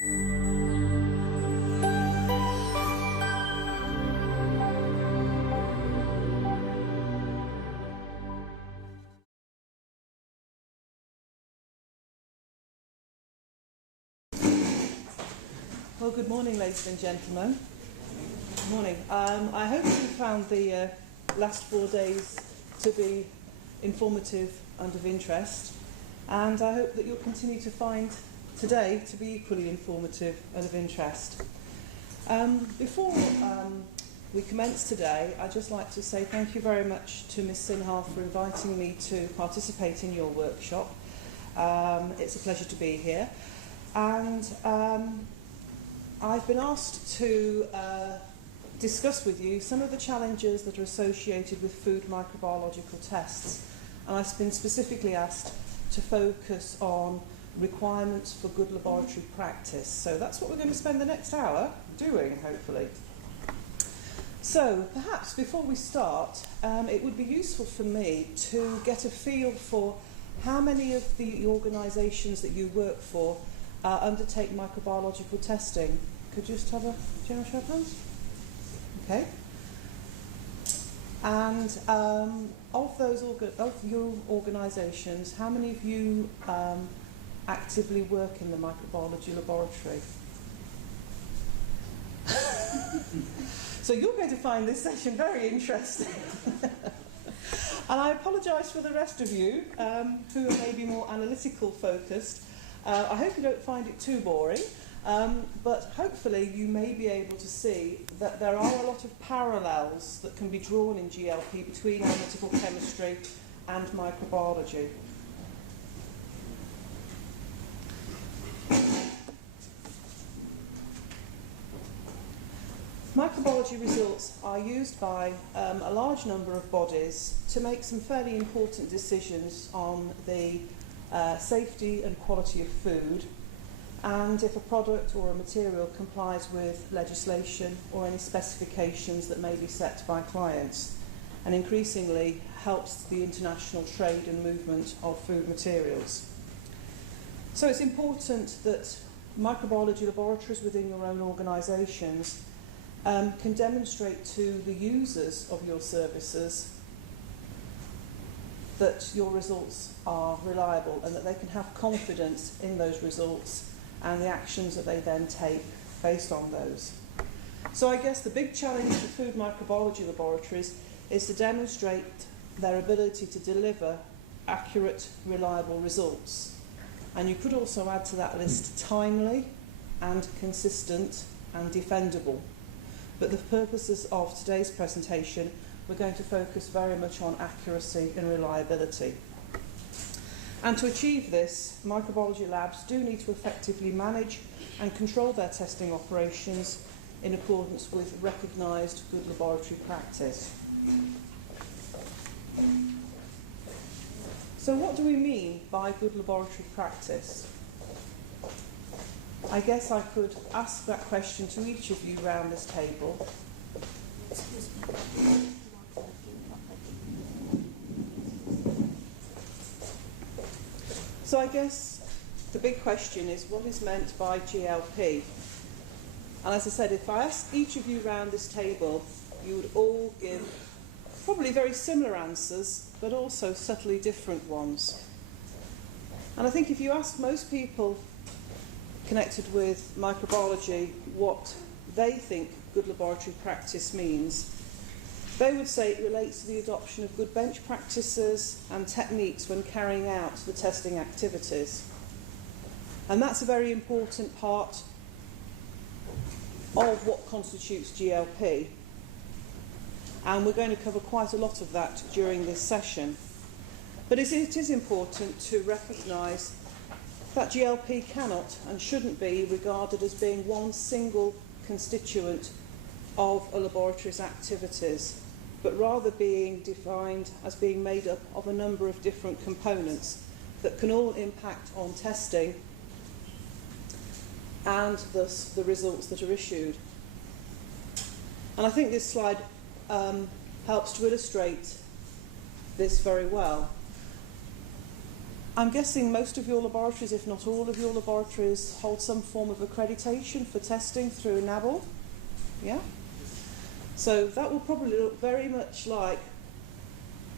Well, good morning, ladies and gentlemen. Good morning. I hope you found the last 4 days to be informative and of interest, and I hope that you'll continue to find today to be equally informative and of interest. Before we commence today, I'd just like to say thank you very much to Ms. Sinha for inviting me to participate in your workshop. It's a pleasure to be here, and I've been asked to discuss with you some of the challenges that are associated with food microbiological tests, and I've been specifically asked to focus on requirements for good laboratory practice. So that's what we're going to spend the next hour doing, hopefully. So perhaps before we start, it would be useful for me to get a feel for how many of the organisations that you work for undertake microbiological testing. Could you just have a general show of hands? Okay. And of your organisations, how many of you actively work in the microbiology laboratory? So you're going to find this session very interesting. And I apologise for the rest of you who are maybe more analytical focused. I hope you don't find it too boring, but hopefully you may be able to see that there are a lot of parallels that can be drawn in GLP between analytical chemistry and microbiology. Microbiology results are used by a large number of bodies to make some fairly important decisions on the safety and quality of food, and if a product or a material complies with legislation or any specifications that may be set by clients, and increasingly helps the international trade and movement of food materials. So it's important that microbiology laboratories within your own organisations can demonstrate to the users of your services that your results are reliable and that they can have confidence in those results and the actions that they then take based on those. So I guess the big challenge for food microbiology laboratories is to demonstrate their ability to deliver accurate, reliable results. And you could also add to that list timely and consistent and defendable. But the purposes of today's presentation, we're going to focus very much on accuracy and reliability. And to achieve this, microbiology labs do need to effectively manage and control their testing operations in accordance with recognised good laboratory practice. So what do we mean by good laboratory practice? I guess I could ask that question to each of you around this table. Excuse me. So I guess the big question is, what is meant by GLP? And as I said, if I asked each of you around this table, you would all give probably very similar answers, but also subtly different ones. And I think if you ask most people connected with microbiology what they think good laboratory practice means, they would say it relates to the adoption of good bench practices and techniques when carrying out the testing activities. And that's a very important part of what constitutes GLP. And we're going to cover quite a lot of that during this session. But it is important to recognise that GLP cannot and shouldn't be regarded as being one single constituent of a laboratory's activities, but rather being defined as being made up of a number of different components that can all impact on testing and thus the results that are issued. And I think this slide helps to illustrate this very well. I'm guessing most of your laboratories, if not all of your laboratories, hold some form of accreditation for testing through NABL. Yeah? So that will probably look very much like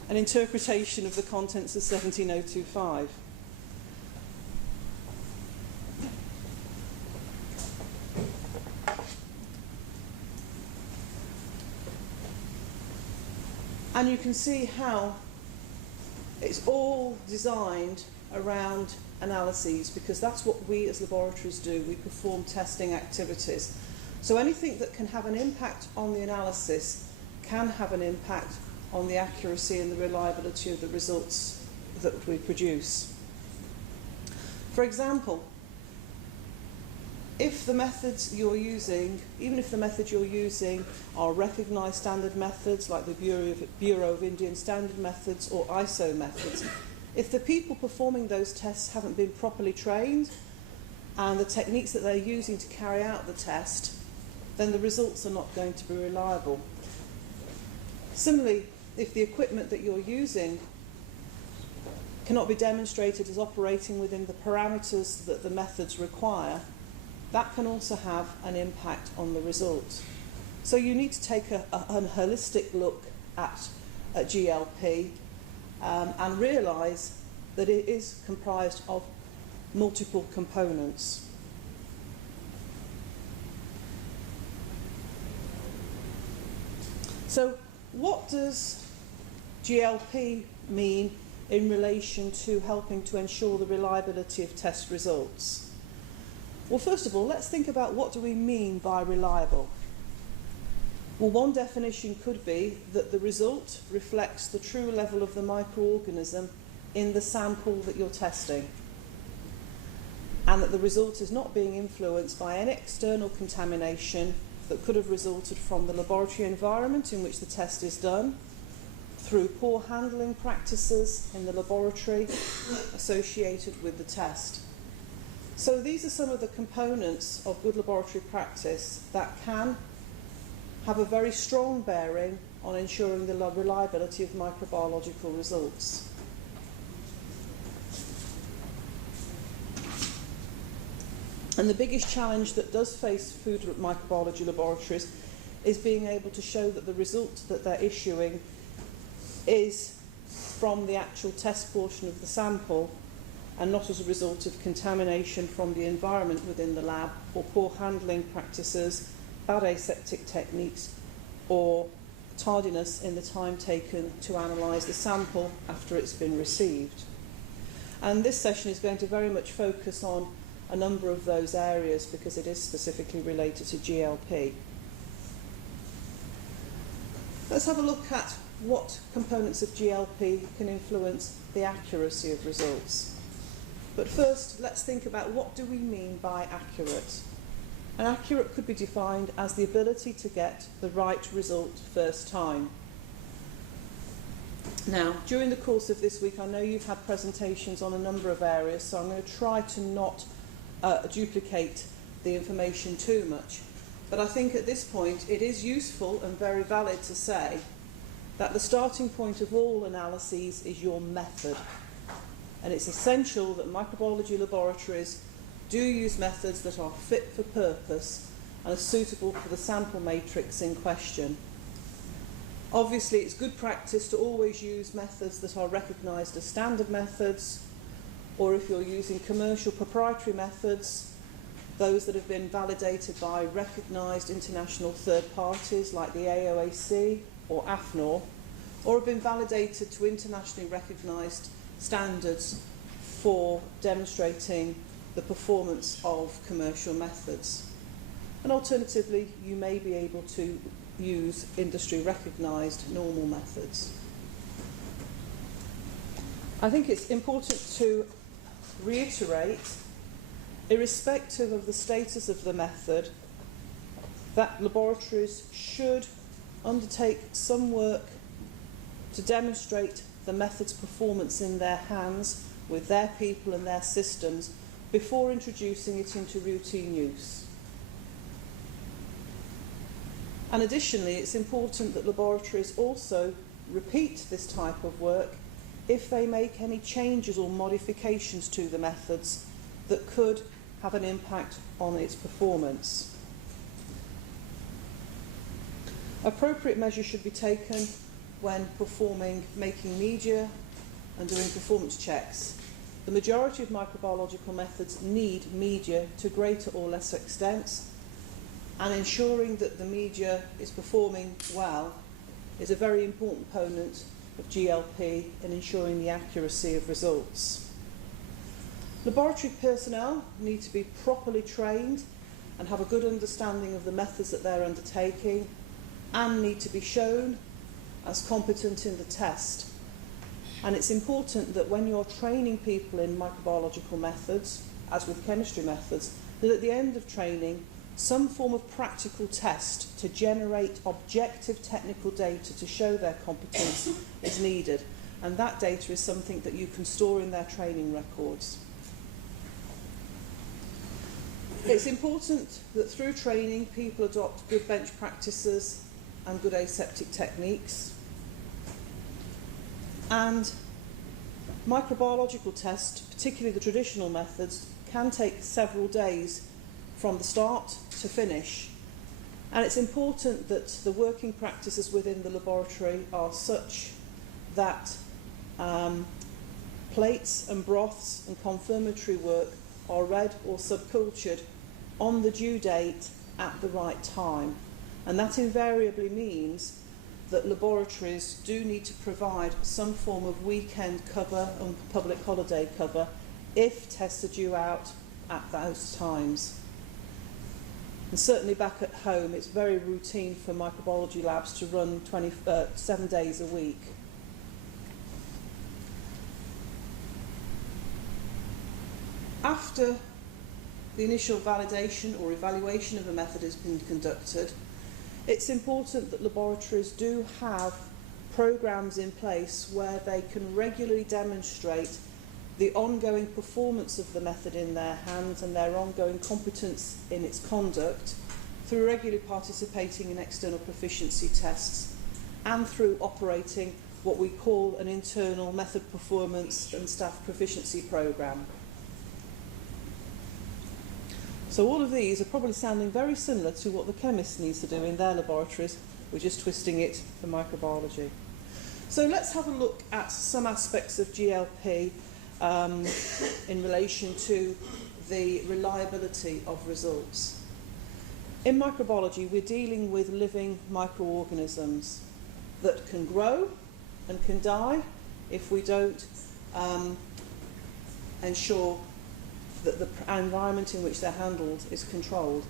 an interpretation of the contents of 17025. And you can see how it's all designed around analyses, because that's what we as laboratories do. We perform testing activities. So anything that can have an impact on the analysis can have an impact on the accuracy and the reliability of the results that we produce. For example, if the methods you're using, even if the methods you're using are recognised standard methods like the Bureau of Indian Standard Methods or ISO methods, if the people performing those tests haven't been properly trained and the techniques that they're using to carry out the test, then the results are not going to be reliable. Similarly, if the equipment that you're using cannot be demonstrated as operating within the parameters that the methods require, that can also have an impact on the result. So you need to take a holistic look at GLP and realise that it is comprised of multiple components. So what does GLP mean in relation to helping to ensure the reliability of test results? Well, first of all, let's think about what do we mean by reliable. Well, one definition could be that the result reflects the true level of the microorganism in the sample that you're testing, and that the result is not being influenced by any external contamination that could have resulted from the laboratory environment in which the test is done, through poor handling practices in the laboratory associated with the test. So these are some of the components of good laboratory practice that can have a very strong bearing on ensuring the reliability of microbiological results. And the biggest challenge that does face food microbiology laboratories is being able to show that the result that they're issuing is from the actual test portion of the sample and not as a result of contamination from the environment within the lab, or poor handling practices, bad aseptic techniques, or tardiness in the time taken to analyse the sample after it's been received. And this session is going to very much focus on a number of those areas because it is specifically related to GLP. Let's have a look at what components of GLP can influence the accuracy of results. But first, let's think about what do we mean by accurate. And accurate could be defined as the ability to get the right result first time. Now, during the course of this week, I know you've had presentations on a number of areas, so I'm going to try to not duplicate the information too much. But I think at this point it is useful and very valid to say that the starting point of all analyses is your method. And it's essential that microbiology laboratories do use methods that are fit for purpose and are suitable for the sample matrix in question. Obviously, it's good practice to always use methods that are recognised as standard methods, or if you're using commercial proprietary methods, those that have been validated by recognised international third parties like the AOAC or AFNOR, or have been validated to internationally recognised standards for demonstrating the performance of commercial methods. And alternatively, you may be able to use industry recognised normal methods. I think it's important to reiterate, irrespective of the status of the method, that laboratories should undertake some work to demonstrate the method's performance in their hands with their people and their systems before introducing it into routine use. And additionally, it's important that laboratories also repeat this type of work if they make any changes or modifications to the methods that could have an impact on its performance. Appropriate measures should be taken when making media and doing performance checks. The majority of microbiological methods need media to greater or lesser extents, and ensuring that the media is performing well is a very important component of GLP in ensuring the accuracy of results. Laboratory personnel need to be properly trained and have a good understanding of the methods that they're undertaking, and need to be shown as competent in the test. And it's important that when you're training people in microbiological methods, as with chemistry methods, that at the end of training, some form of practical test to generate objective technical data to show their competence is needed. And that data is something that you can store in their training records. It's important that through training, people adopt good bench practices and good aseptic techniques. And microbiological tests, particularly the traditional methods, can take several days from the start to finish. And it's important that the working practices within the laboratory are such that plates and broths and confirmatory work are read or subcultured on the due date at the right time. And that invariably means that laboratories do need to provide some form of weekend cover and public holiday cover if tests are due out at those times. And certainly back at home, it's very routine for microbiology labs to run 7 days a week. After the initial validation or evaluation of a method has been conducted, it's important that laboratories do have programs in place where they can regularly demonstrate the ongoing performance of the method in their hands and their ongoing competence in its conduct through regularly participating in external proficiency tests and through operating what we call an internal method performance and staff proficiency program. So all of these are probably sounding very similar to what the chemists need to do in their laboratories. We're just twisting it for microbiology. So let's have a look at some aspects of GLP in relation to the reliability of results. In microbiology, we're dealing with living microorganisms that can grow and can die if we don't ensure that the environment in which they're handled is controlled.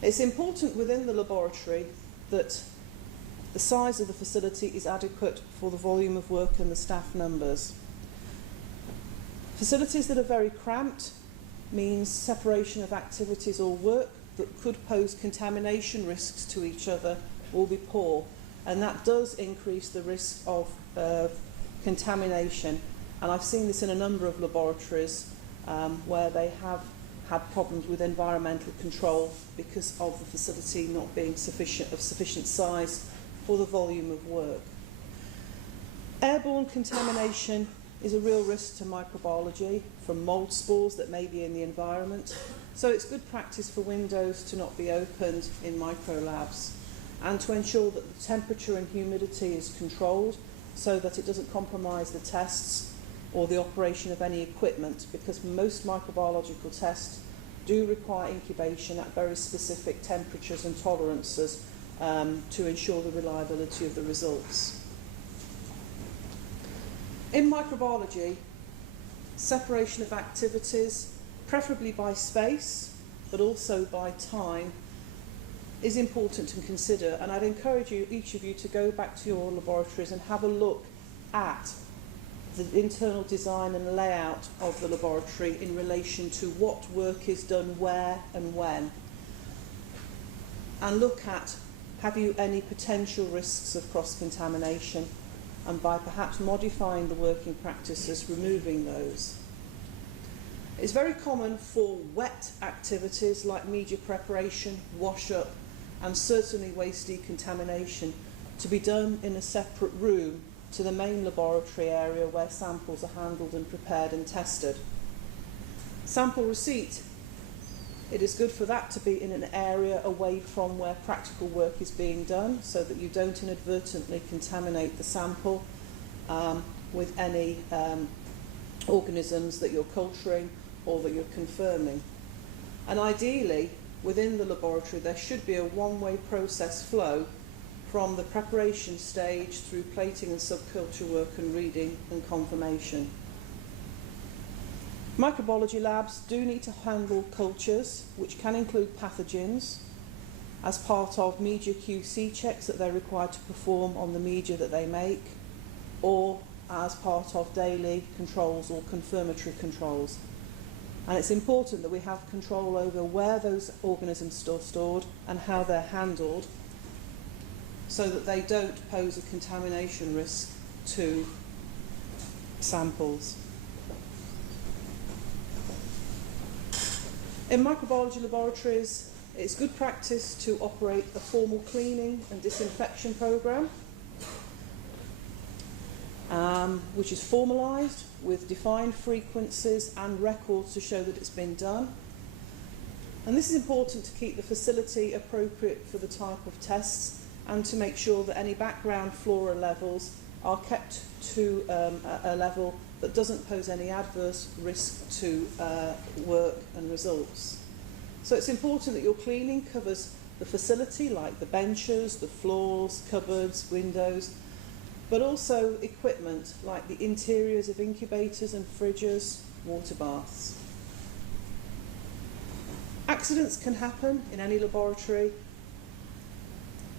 It's important within the laboratory that the size of the facility is adequate for the volume of work and the staff numbers. Facilities that are very cramped means separation of activities or work that could pose contamination risks to each other will be poor, and that does increase the risk of contamination. And I've seen this in a number of laboratories where they have had problems with environmental control because of the facility not being sufficient size for the volume of work. Airborne contamination is a real risk to microbiology from mould spores that may be in the environment. So it's good practice for windows to not be opened in microlabs and to ensure that the temperature and humidity is controlled so that it doesn't compromise the tests or the operation of any equipment, because most microbiological tests do require incubation at very specific temperatures and tolerances to ensure the reliability of the results. In microbiology, separation of activities, preferably by space, but also by time, is important to consider. And I'd encourage each of you to go back to your laboratories and have a look at the internal design and layout of the laboratory in relation to what work is done where and when. And look at, have you any potential risks of cross-contamination? And by perhaps modifying the working practices, removing those. It's very common for wet activities like media preparation, wash-up, and certainly waste decontamination to be done in a separate room to the main laboratory area where samples are handled and prepared and tested. Sample receipt, it is good for that to be in an area away from where practical work is being done so that you don't inadvertently contaminate the sample with any organisms that you're culturing or that you're confirming. And ideally, within the laboratory, there should be a one-way process flow from the preparation stage through plating and subculture work and reading and confirmation. Microbiology labs do need to handle cultures, which can include pathogens, as part of media QC checks that they're required to perform on the media that they make, or as part of daily controls or confirmatory controls. And it's important that we have control over where those organisms are stored and how they're handled so that they don't pose a contamination risk to samples. In microbiology laboratories, it's good practice to operate a formal cleaning and disinfection program, which is formalised with defined frequencies and records to show that it's been done. And this is important to keep the facility appropriate for the type of tests and to make sure that any background flora levels are kept to a level that doesn't pose any adverse risk to work and results. So it's important that your cleaning covers the facility, like the benches, the floors, cupboards, windows, but also equipment like the interiors of incubators and fridges, water baths. Accidents can happen in any laboratory.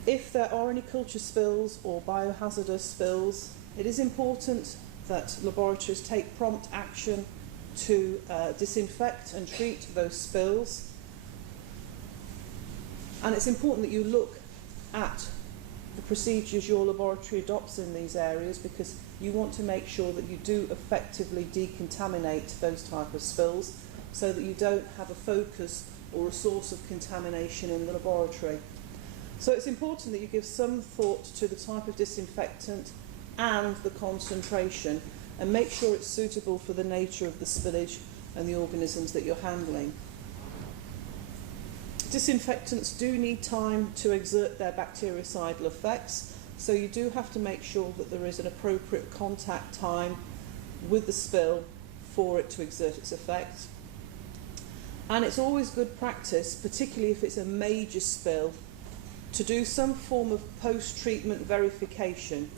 If there are any culture spills or biohazardous spills, it is important that laboratories take prompt action to disinfect and treat those spills. And it's important that you look at the procedures your laboratory adopts in these areas, because you want to make sure that you do effectively decontaminate those type of spills so that you don't have a focus or a source of contamination in the laboratory. So it's important that you give some thought to the type of disinfectant and the concentration, and make sure it's suitable for the nature of the spillage and the organisms that you're handling. Disinfectants do need time to exert their bactericidal effects, so you do have to make sure that there is an appropriate contact time with the spill for it to exert its effect. And it's always good practice, particularly if it's a major spill, to do some form of post-treatment verification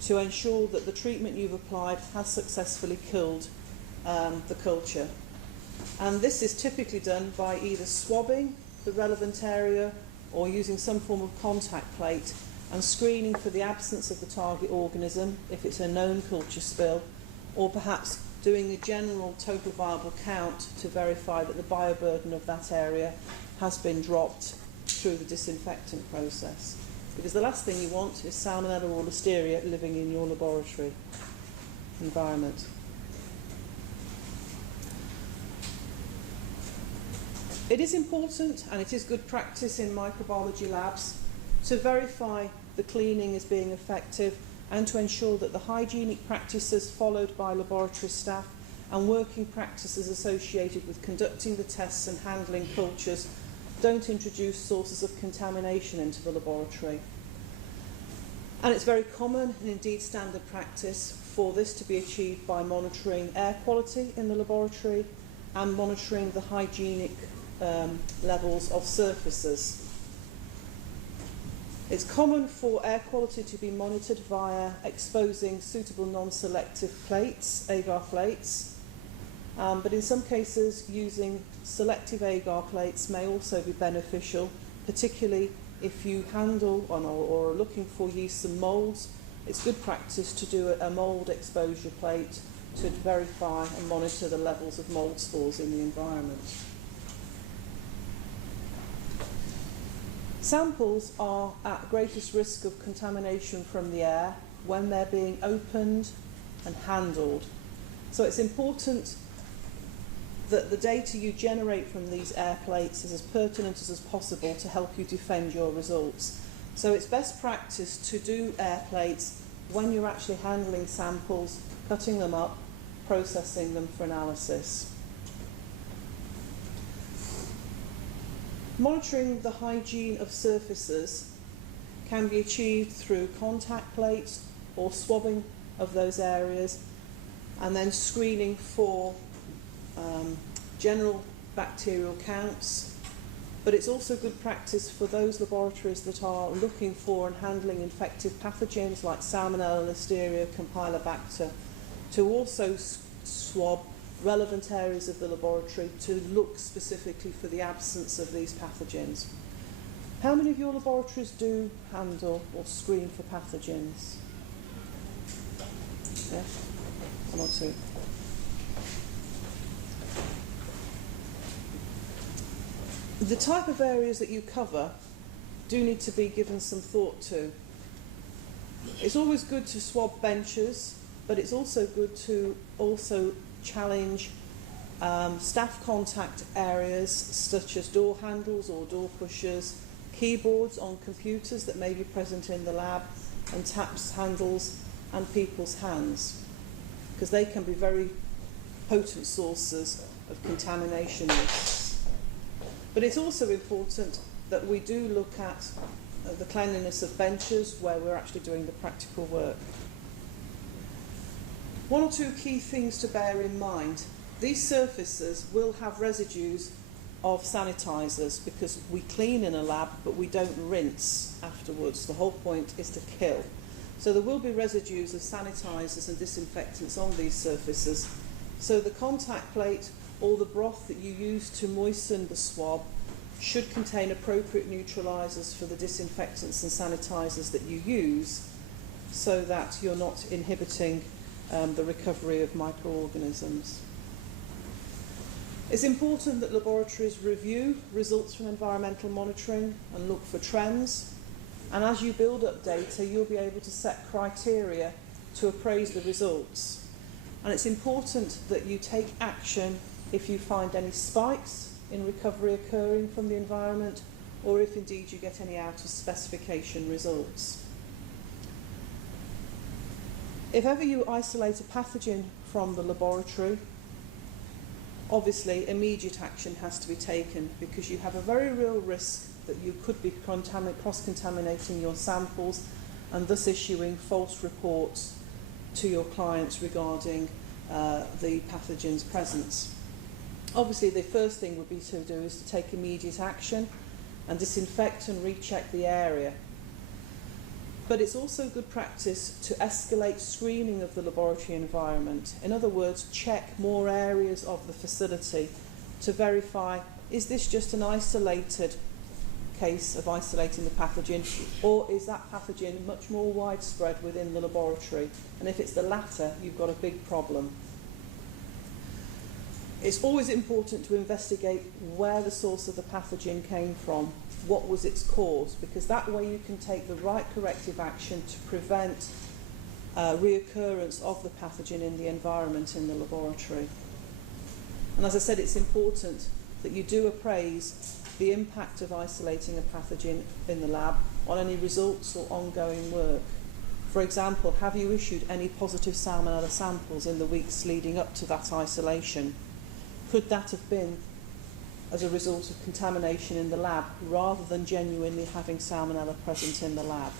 to ensure that the treatment you've applied has successfully killed the culture. And this is typically done by either swabbing the relevant area or using some form of contact plate and screening for the absence of the target organism if it's a known culture spill, or perhaps doing a general total viable count to verify that the bioburden of that area has been dropped through the disinfectant process. Because the last thing you want is Salmonella or Listeria living in your laboratory environment. It is important, and it is good practice in microbiology labs, to verify the cleaning is being effective and to ensure that the hygienic practices followed by laboratory staff and working practices associated with conducting the tests and handling cultures don't introduce sources of contamination into the laboratory. And it's very common, and indeed standard practice, for this to be achieved by monitoring air quality in the laboratory and monitoring the hygienic levels of surfaces. It's common for air quality to be monitored via exposing suitable non-selective plates, agar plates, but in some cases using selective agar plates may also be beneficial, particularly if you handle or are looking for yeasts and moulds. It's good practice to do a mould exposure plate to verify and monitor the levels of mould spores in the environment. Samples are at greatest risk of contamination from the air when they're being opened and handled. So it's important that the data you generate from these air plates is as pertinent as possible to help you defend your results. So it's best practice to do air plates when you're actually handling samples, cutting them up, processing them for analysis. Monitoring the hygiene of surfaces can be achieved through contact plates or swabbing of those areas, and then screening for general bacterial counts. But it's also good practice for those laboratories that are looking for and handling infective pathogens like Salmonella, Listeria, Campylobacter, to also swab relevant areas of the laboratory to look specifically for the absence of these pathogens. How many of your laboratories do handle or screen for pathogens? Yes? One or two. The type of areas that you cover do need to be given some thought to. It's always good to swab benches, but it's also good to also challenge staff contact areas such as door handles or door pushers, keyboards on computers that may be present in the lab, and taps handles and people's hands, because they can be very potent sources of contamination risks. But it's also important that we do look at the cleanliness of benches where we're actually doing the practical work. One or two key things to bear in mind. These surfaces will have residues of sanitizers because we clean in a lab but we don't rinse afterwards. The whole point is to kill. So there will be residues of sanitizers and disinfectants on these surfaces. So the contact plate or the broth that you use to moisten the swab should contain appropriate neutralizers for the disinfectants and sanitizers that you use, so that you're not inhibiting the recovery of microorganisms. It's important that laboratories review results from environmental monitoring and look for trends, and as you build up data you'll be able to set criteria to appraise the results. And it's important that you take action if you find any spikes in recovery occurring from the environment, or if indeed you get any out of specification results. If ever you isolate a pathogen from the laboratory, obviously immediate action has to be taken, because you have a very real risk that you could be cross-contaminating your samples and thus issuing false reports to your clients regarding the pathogen's presence. Obviously, the first thing would be to do is to take immediate action and disinfect and recheck the area. But it's also good practice to escalate screening of the laboratory environment. In other words, check more areas of the facility to verify, is this just an isolated case of isolating the pathogen, or is that pathogen much more widespread within the laboratory? And if it's the latter, you've got a big problem. It's always important to investigate where the source of the pathogen came from, what was its cause, because that way you can take the right corrective action to prevent reoccurrence of the pathogen in the environment in the laboratory. And as I said, it's important that you do appraise the impact of isolating a pathogen in the lab on any results or ongoing work. For example, have you issued any positive Salmonella samples in the weeks leading up to that isolation? Could that have been as a result of contamination in the lab rather than genuinely having Salmonella present in the lab?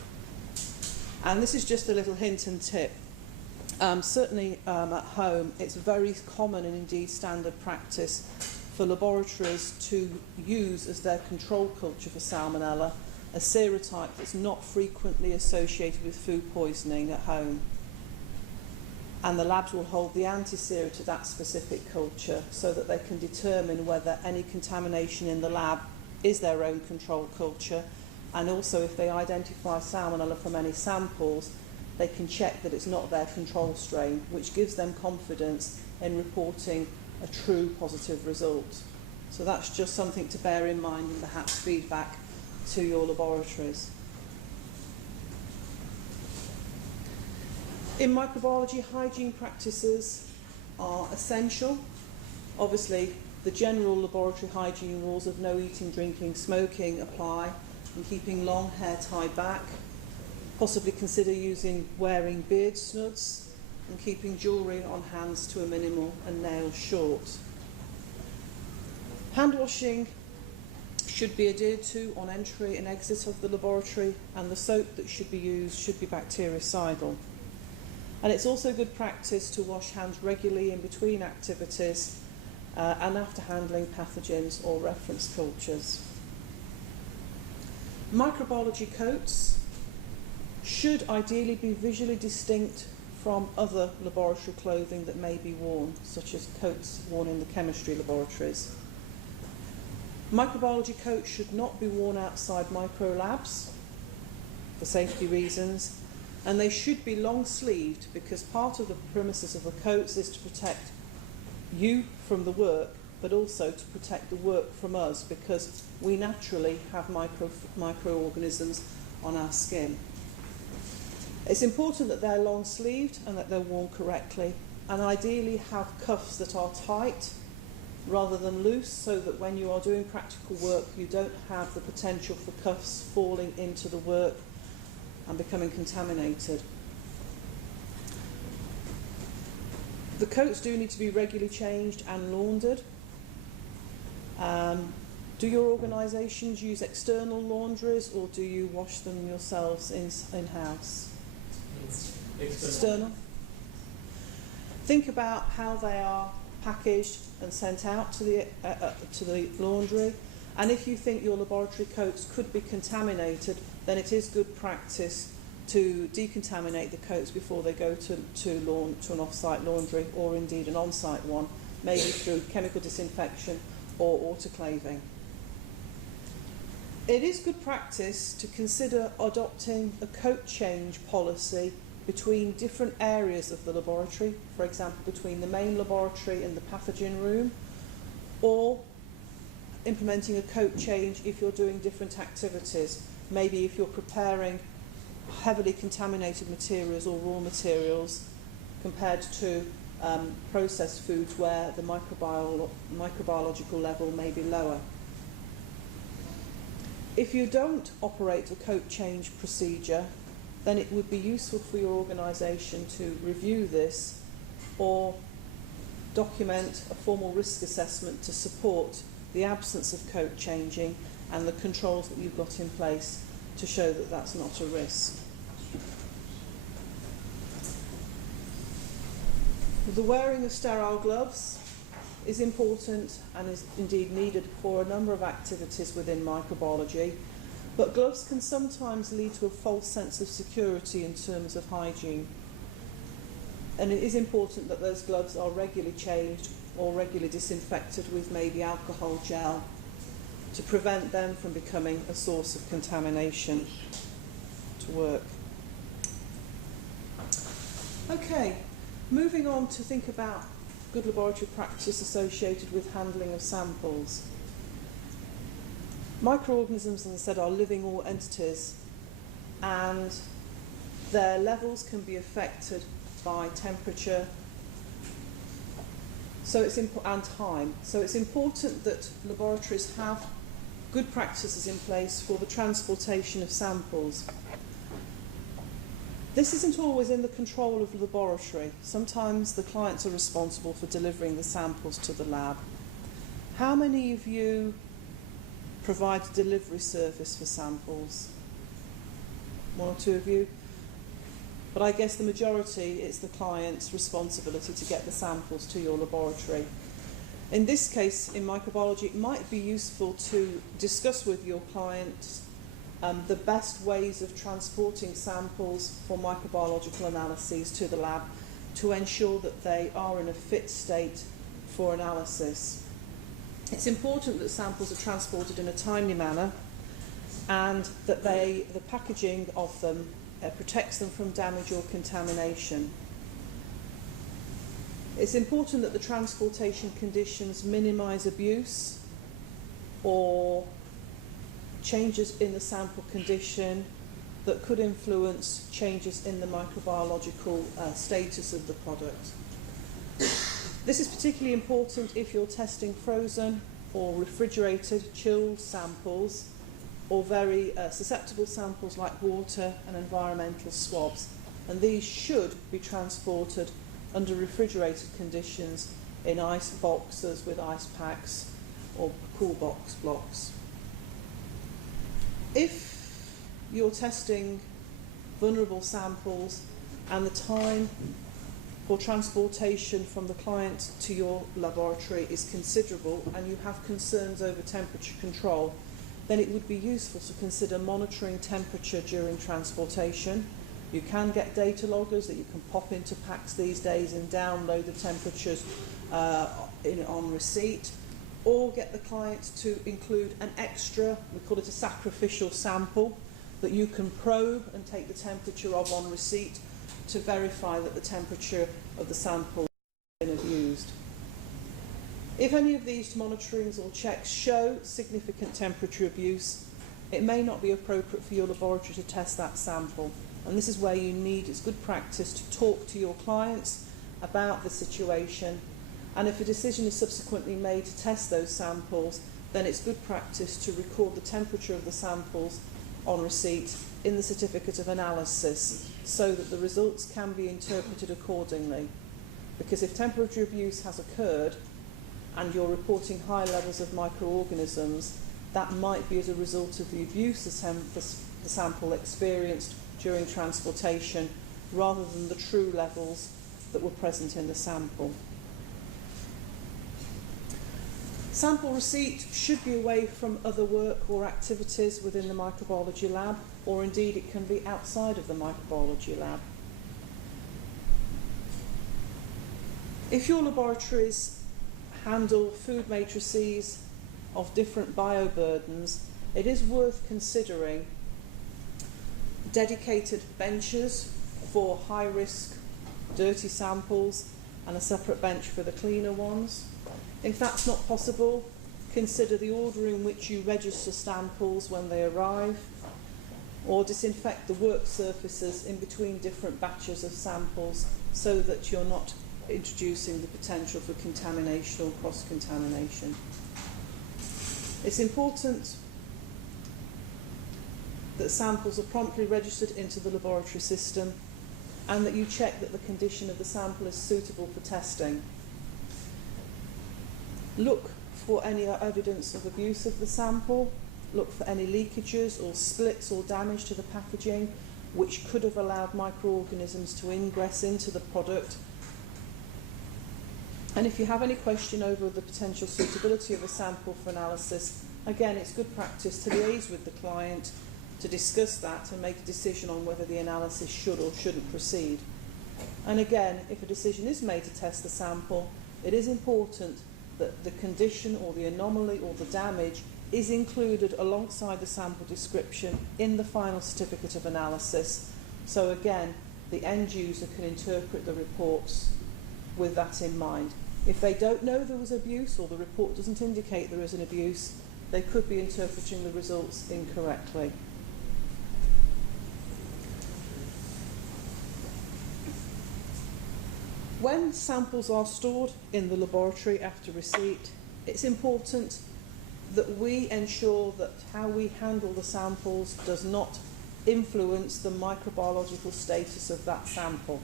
And this is just a little hint and tip. Certainly at home, it's very common and indeed standard practice for laboratories to use as their control culture for Salmonella a serotype that's not frequently associated with food poisoning at home. And the labs will hold the anti-sera to that specific culture so that they can determine whether any contamination in the lab is their own control culture, and also if they identify Salmonella from any samples, they can check that it's not their control strain, which gives them confidence in reporting a true positive result. So that's just something to bear in mind and perhaps feedback to your laboratories. In microbiology, hygiene practices are essential. Obviously, the general laboratory hygiene rules of no eating, drinking, smoking apply, and keeping long hair tied back. Possibly consider wearing beard snuds and keeping jewellery on hands to a minimal and nails short. Hand washing should be adhered to on entry and exit of the laboratory, and the soap that should be used should be bactericidal. And it's also good practice to wash hands regularly in between activities and after handling pathogens or reference cultures. Microbiology coats should ideally be visually distinct from other laboratory clothing that may be worn, such as coats worn in the chemistry laboratories. Microbiology coats should not be worn outside micro labs for safety reasons, and they should be long-sleeved because part of the premises of the coats is to protect you from the work, but also to protect the work from us, because we naturally have microorganisms on our skin. It's important that they're long-sleeved and that they're worn correctly, and ideally have cuffs that are tight rather than loose, so that when you are doing practical work you don't have the potential for cuffs falling into the work and becoming contaminated. The coats do need to be regularly changed and laundered. Do your organisations use external laundries, or do you wash them yourselves in-house? External. Think about how they are packaged and sent out to the laundry, and if you think your laboratory coats could be contaminated, then it is good practice to decontaminate the coats before they go to an off-site laundry, or indeed an on-site one, maybe through chemical disinfection or autoclaving. It is good practice to consider adopting a coat change policy between different areas of the laboratory, for example between the main laboratory and the pathogen room, or implementing a coat change if you're doing different activities. Maybe if you're preparing heavily contaminated materials or raw materials compared to processed foods where the microbiological level may be lower. If you don't operate a coat change procedure, then it would be useful for your organisation to review this or document a formal risk assessment to support the absence of coat changing and the controls that you've got in place to show that that's not a risk. The wearing of sterile gloves is important and is indeed needed for a number of activities within microbiology, but gloves can sometimes lead to a false sense of security in terms of hygiene. And it is important that those gloves are regularly changed or regularly disinfected with maybe alcohol gel to prevent them from becoming a source of contamination to work. Okay, moving on to think about good laboratory practice associated with handling of samples. Microorganisms, as I said, are living entities, and their levels can be affected by temperature and time. So it's important that laboratories have good practices in place for the transportation of samples. This isn't always in the control of the laboratory. Sometimes the clients are responsible for delivering the samples to the lab. How many of you provide a delivery service for samples? One or two of you? But I guess the majority, it's the client's responsibility to get the samples to your laboratory. In this case, in microbiology, it might be useful to discuss with your clients the best ways of transporting samples for microbiological analyses to the lab to ensure that they are in a fit state for analysis. It's important that samples are transported in a timely manner and that the packaging of them protects them from damage or contamination. It's important that the transportation conditions minimise abuse or changes in the sample condition that could influence changes in the microbiological status of the product. This is particularly important if you're testing frozen or refrigerated, chilled samples, or very susceptible samples like water and environmental swabs. And these should be transported under refrigerated conditions in ice boxes with ice packs or cool box blocks. If you're testing vulnerable samples and the time for transportation from the client to your laboratory is considerable and you have concerns over temperature control, then it would be useful to consider monitoring temperature during transportation. You can get data loggers that you can pop into packs these days and download the temperatures on receipt, or get the client to include an extra, we call it a sacrificial sample, that you can probe and take the temperature of on receipt to verify that the temperature of the sample has been abused. If any of these monitorings or checks show significant temperature abuse, it may not be appropriate for your laboratory to test that sample. And this is where it's good practice to talk to your clients about the situation. And if a decision is subsequently made to test those samples, then it's good practice to record the temperature of the samples on receipt in the certificate of analysis so that the results can be interpreted accordingly. Because if temperature abuse has occurred and you're reporting high levels of microorganisms, that might be as a result of the abuse the sample experienced during transportation rather than the true levels that were present in the sample. Sample receipt should be away from other work or activities within the microbiology lab, or indeed it can be outside of the microbiology lab. If your laboratories handle food matrices of different bioburdens, it is worth considering dedicated benches for high-risk dirty samples and a separate bench for the cleaner ones. If that's not possible, consider the order in which you register samples when they arrive, or disinfect the work surfaces in between different batches of samples so that you're not introducing the potential for contamination or cross-contamination. It's important that samples are promptly registered into the laboratory system and that you check that the condition of the sample is suitable for testing. Look for any evidence of abuse of the sample. Look for any leakages or splits or damage to the packaging which could have allowed microorganisms to ingress into the product. And if you have any question over the potential suitability of a sample for analysis, again, it's good practice to liaise with the client to discuss that and make a decision on whether the analysis should or shouldn't proceed. And again, if a decision is made to test the sample, it is important that the condition or the anomaly or the damage is included alongside the sample description in the final certificate of analysis. So again, the end user can interpret the reports with that in mind. If they don't know there was abuse or the report doesn't indicate there is an abuse, they could be interpreting the results incorrectly. When samples are stored in the laboratory after receipt, it's important that we ensure that how we handle the samples does not influence the microbiological status of that sample.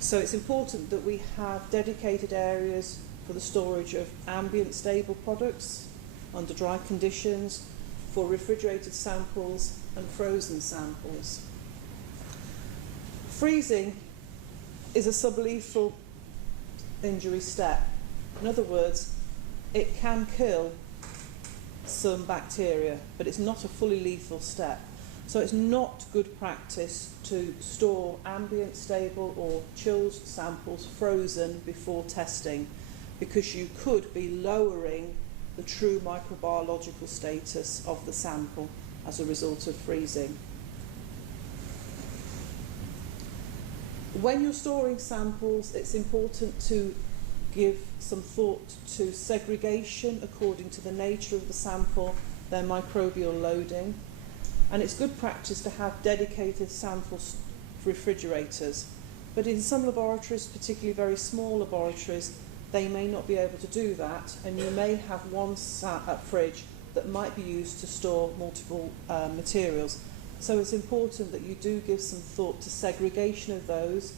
So it's important that we have dedicated areas for the storage of ambient stable products under dry conditions, for refrigerated samples and frozen samples. Freezing is a sublethal injury step. In other words, it can kill some bacteria, but it's not a fully lethal step. So it's not good practice to store ambient stable or chilled samples frozen before testing, because you could be lowering the true microbiological status of the sample as a result of freezing. When you're storing samples, it's important to give some thought to segregation according to the nature of the sample, their microbial loading, and it's good practice to have dedicated sample refrigerators. But in some laboratories, particularly very small laboratories, they may not be able to do that, and you may have one fridge that might be used to store multiple materials. So it's important that you do give some thought to segregation of those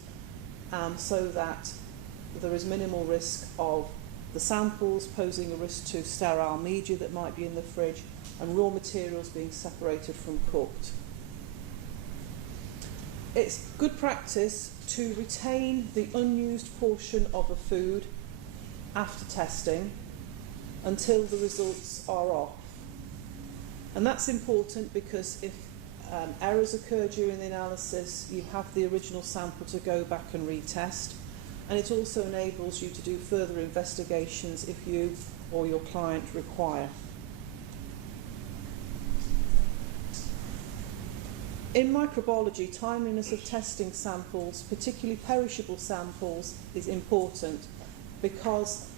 so that there is minimal risk of the samples posing a risk to sterile media that might be in the fridge and raw materials being separated from cooked. It's good practice to retain the unused portion of a food after testing until the results are off. And that's important because if errors occur during the analysis, you have the original sample to go back and retest. And it also enables you to do further investigations if you or your client require. In microbiology, timeliness of testing samples, particularly perishable samples, is important because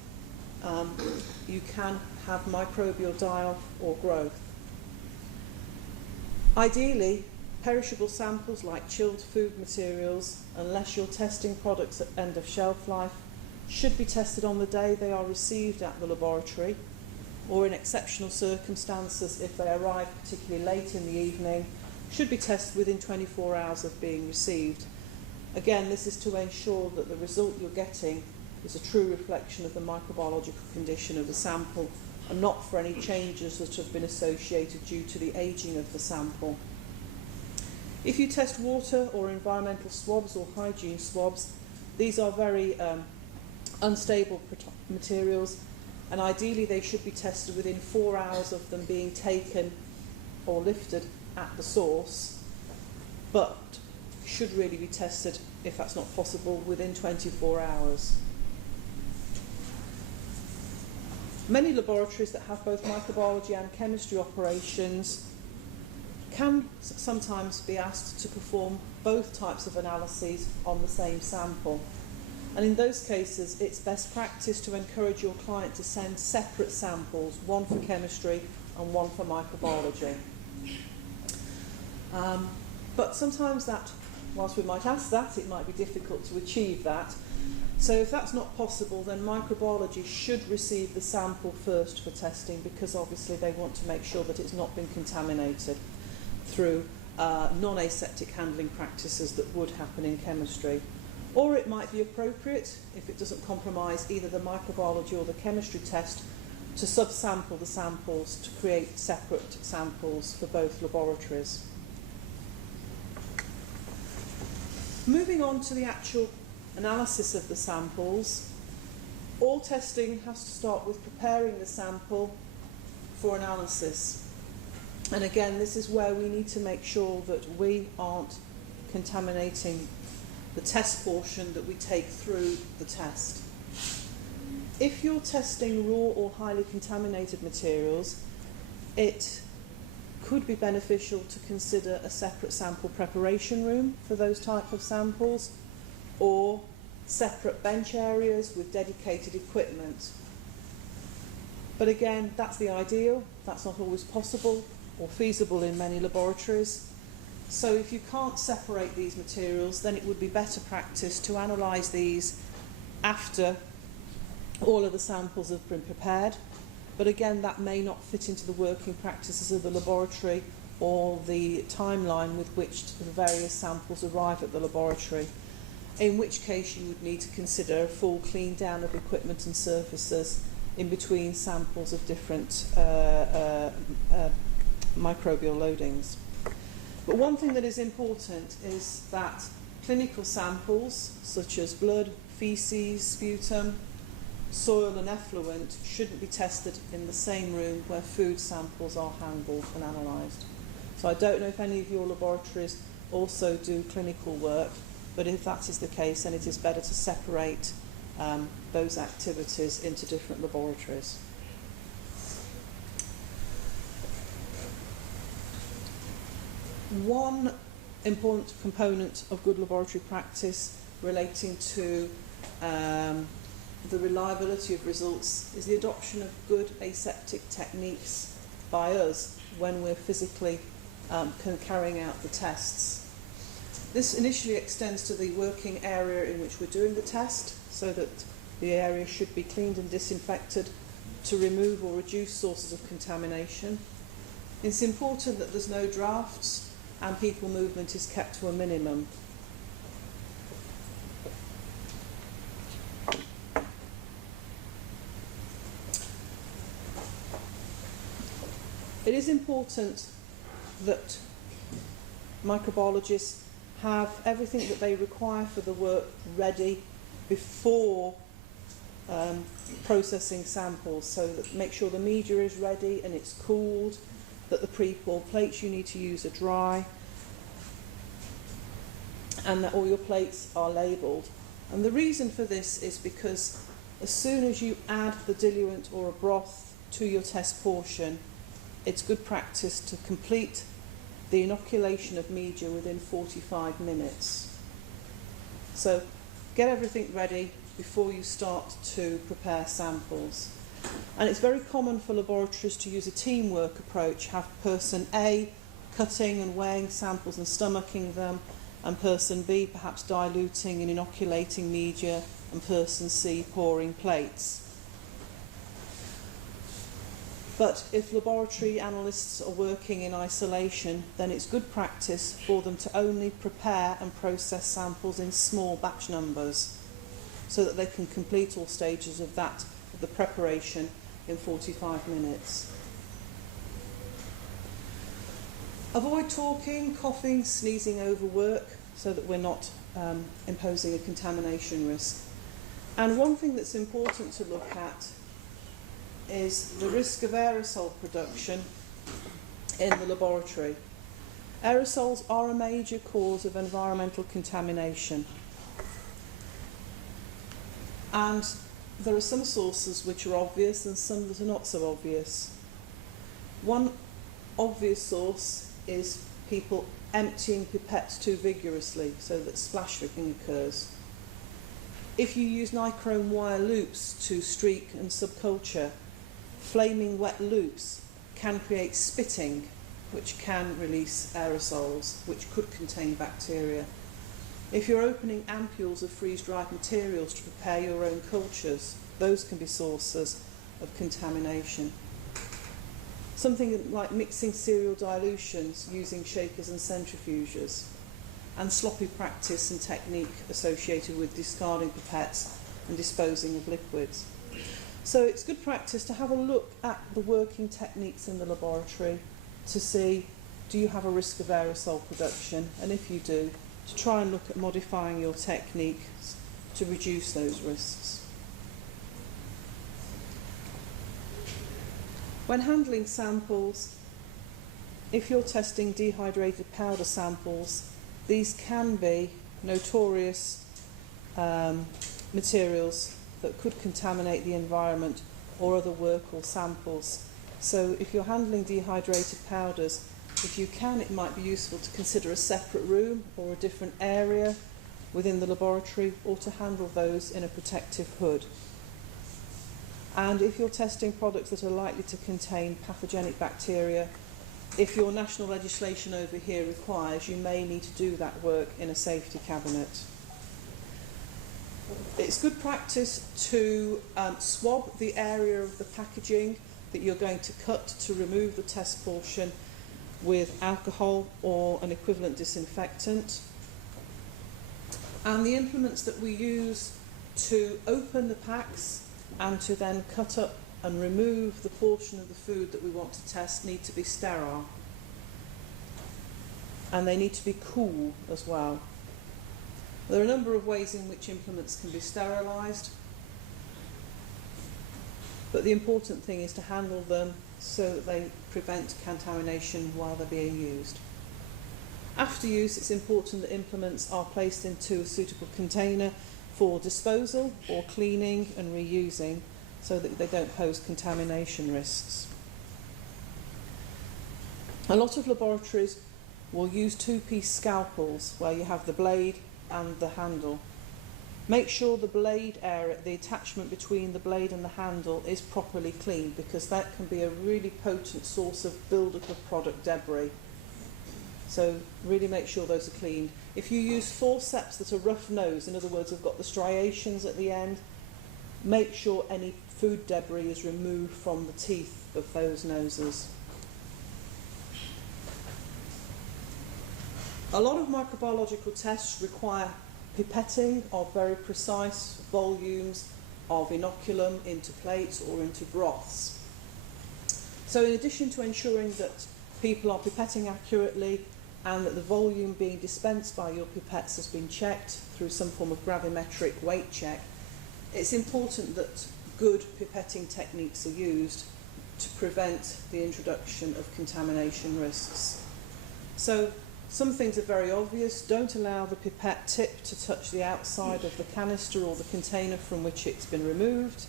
you can have microbial die-off or growth. Ideally, perishable samples like chilled food materials, unless you're testing products at end of shelf life, should be tested on the day they are received at the laboratory, or in exceptional circumstances, if they arrive particularly late in the evening, should be tested within 24 hours of being received. Again, this is to ensure that the result you're getting is a true reflection of the microbiological condition of the sample and not for any changes that have been associated due to the aging of the sample. If you test water or environmental swabs or hygiene swabs, these are very unstable materials, and ideally they should be tested within 4 hours of them being taken or lifted at the source, but should really be tested, if that's not possible, within 24 hours. Many laboratories that have both microbiology and chemistry operations can sometimes be asked to perform both types of analyses on the same sample. And in those cases, it's best practice to encourage your client to send separate samples, one for chemistry and one for microbiology. But sometimes that, whilst we might ask that, it might be difficult to achieve that. So if that's not possible, then microbiology should receive the sample first for testing, because obviously they want to make sure that it's not been contaminated through non-aseptic handling practices that would happen in chemistry. Or it might be appropriate, if it doesn't compromise either the microbiology or the chemistry test, to subsample the samples to create separate samples for both laboratories. Moving on to the actual analysis of the samples, all testing has to start with preparing the sample for analysis. And again, this is where we need to make sure that we aren't contaminating the test portion that we take through the test. If you're testing raw or highly contaminated materials, it could be beneficial to consider a separate sample preparation room for those type of samples, or separate bench areas with dedicated equipment. But again, that's the ideal. That's not always possible or feasible in many laboratories. So if you can't separate these materials, then it would be better practice to analyse these after all of the samples have been prepared. But again, that may not fit into the working practices of the laboratory or the timeline with which the various samples arrive at the laboratory, in which case you would need to consider a full clean down of equipment and surfaces in between samples of different microbial loadings. But one thing that is important is that clinical samples, such as blood, faeces, sputum, soil and effluent, shouldn't be tested in the same room where food samples are handled and analysed. So I don't know if any of your laboratories also do clinical work, but if that is the case, then it is better to separate those activities into different laboratories. One important component of good laboratory practice relating to the reliability of results is the adoption of good aseptic techniques by us when we're physically carrying out the tests. This initially extends to the working area in which we're doing the test, so that the area should be cleaned and disinfected to remove or reduce sources of contamination. It's important that there's no drafts and people movement is kept to a minimum. It is important that microbiologists have everything that they require for the work ready before processing samples, so that make sure the media is ready and it's cooled, that the pre-poured plates you need to use are dry, and that all your plates are labelled. And the reason for this is because as soon as you add the diluent or a broth to your test portion, it's good practice to complete the inoculation of media within 45 minutes. So get everything ready before you start to prepare samples. And it's very common for laboratories to use a teamwork approach, have person A cutting and weighing samples and stomaching them, and person B perhaps diluting and inoculating media, and person C pouring plates. But if laboratory analysts are working in isolation, then it's good practice for them to only prepare and process samples in small batch numbers, so that they can complete all stages of the preparation in 45 minutes. Avoid talking, coughing, sneezing over work, so that we're not imposing a contamination risk. And one thing that's important to look at is the risk of aerosol production in the laboratory. Aerosols are a major cause of environmental contamination. And there are some sources which are obvious and some that are not so obvious. One obvious source is people emptying pipettes too vigorously so that splash dripping occurs. If you use nichrome wire loops to streak and subculture, flaming wet loops can create spitting, which can release aerosols, which could contain bacteria. If you're opening ampules of freeze-dried materials to prepare your own cultures, those can be sources of contamination. Something like mixing cereal dilutions using shakers and centrifuges, and sloppy practice and technique associated with discarding pipettes and disposing of liquids. So it's good practice to have a look at the working techniques in the laboratory to see, do you have a risk of aerosol production, and if you do, to try and look at modifying your techniques to reduce those risks. When handling samples, if you're testing dehydrated powder samples, these can be notorious materials that could contaminate the environment or other work or samples. So if you're handling dehydrated powders, if you can, it might be useful to consider a separate room or a different area within the laboratory, or to handle those in a protective hood. And if you're testing products that are likely to contain pathogenic bacteria, if your national legislation over here requires, you may need to do that work in a safety cabinet. It's good practice to swab the area of the packaging that you're going to cut to remove the test portion with alcohol or an equivalent disinfectant. And the implements that we use to open the packs and to then cut up and remove the portion of the food that we want to test need to be sterile. And they need to be cool as well. There are a number of ways in which implements can be sterilised, but the important thing is to handle them so that they prevent contamination while they're being used. After use, it's important that implements are placed into a suitable container for disposal or cleaning and reusing, so that they don't pose contamination risks. A lot of laboratories will use two-piece scalpels where you have the blade and the handle. Make sure the blade area, the attachment between the blade and the handle, is properly cleaned, because that can be a really potent source of build-up of product debris. So really make sure those are cleaned. If you use forceps that are rough-nosed, in other words, have got the striations at the end, make sure any food debris is removed from the teeth of those noses. A lot of microbiological tests require pipetting of very precise volumes of inoculum into plates or into broths. So in addition to ensuring that people are pipetting accurately and that the volume being dispensed by your pipettes has been checked through some form of gravimetric weight check, it's important that good pipetting techniques are used to prevent the introduction of contamination risks. So some things are very obvious. Don't allow the pipette tip to touch the outside of the canister or the container from which it's been removed.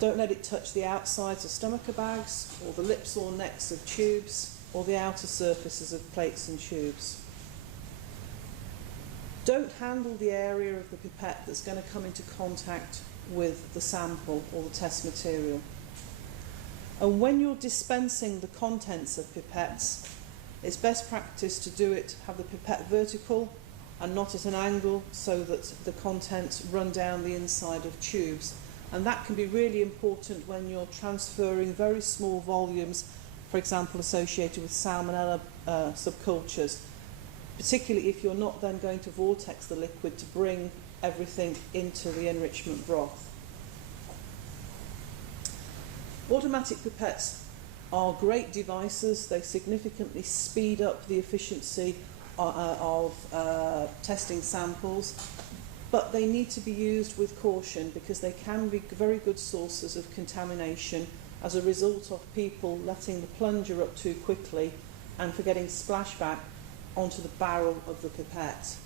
Don't let it touch the outsides of stomacher bags or the lips or necks of tubes or the outer surfaces of plates and tubes. Don't handle the area of the pipette that's going to come into contact with the sample or the test material. And when you're dispensing the contents of pipettes, it's best practice to do it, have the pipette vertical and not at an angle so that the contents run down the inside of tubes. And that can be really important when you're transferring very small volumes, for example, associated with salmonella subcultures, particularly if you're not then going to vortex the liquid to bring everything into the enrichment broth. Automatic pipettes are great devices. They significantly speed up the efficiency of testing samples, but they need to be used with caution because they can be very good sources of contamination as a result of people letting the plunger up too quickly and for getting splashback onto the barrel of the pipette.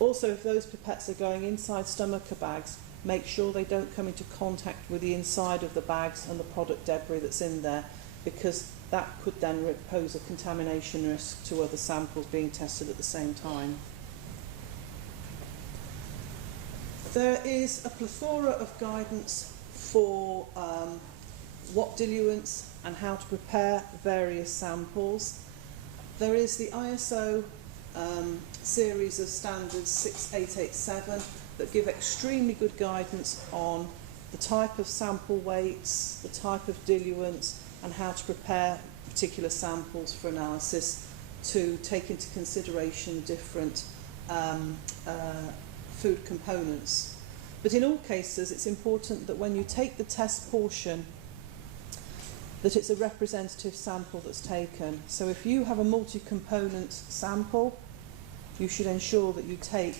Also, if those pipettes are going inside stomacher bags, make sure they don't come into contact with the inside of the bags and the product debris that's in there, because that could then pose a contamination risk to other samples being tested at the same time. There is a plethora of guidance for what diluents and how to prepare various samples. There is the ISO series of standards 6887 that give extremely good guidance on the type of sample weights, the type of diluents, and how to prepare particular samples for analysis to take into consideration different food components. But in all cases, it's important that when you take the test portion, that it's a representative sample that's taken. So if you have a multi-component sample, you should ensure that you take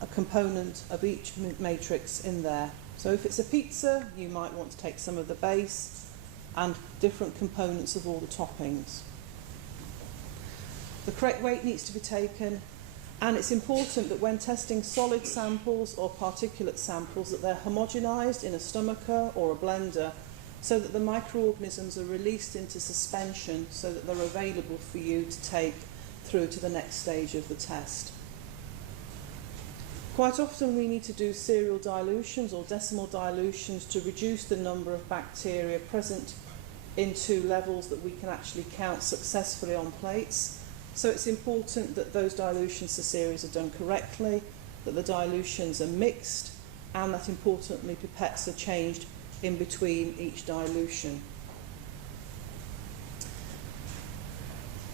a component of each matrix in there. So if it's a pizza, you might want to take some of the base and different components of all the toppings. The correct weight needs to be taken, and it's important that when testing solid samples or particulate samples that they're homogenized in a stomacher or a blender so that the microorganisms are released into suspension so that they're available for you to take through to the next stage of the test. Quite often we need to do serial dilutions or decimal dilutions to reduce the number of bacteria present into levels that we can actually count successfully on plates. So it's important that those dilutions to series are done correctly, that the dilutions are mixed, and that importantly pipettes are changed in between each dilution.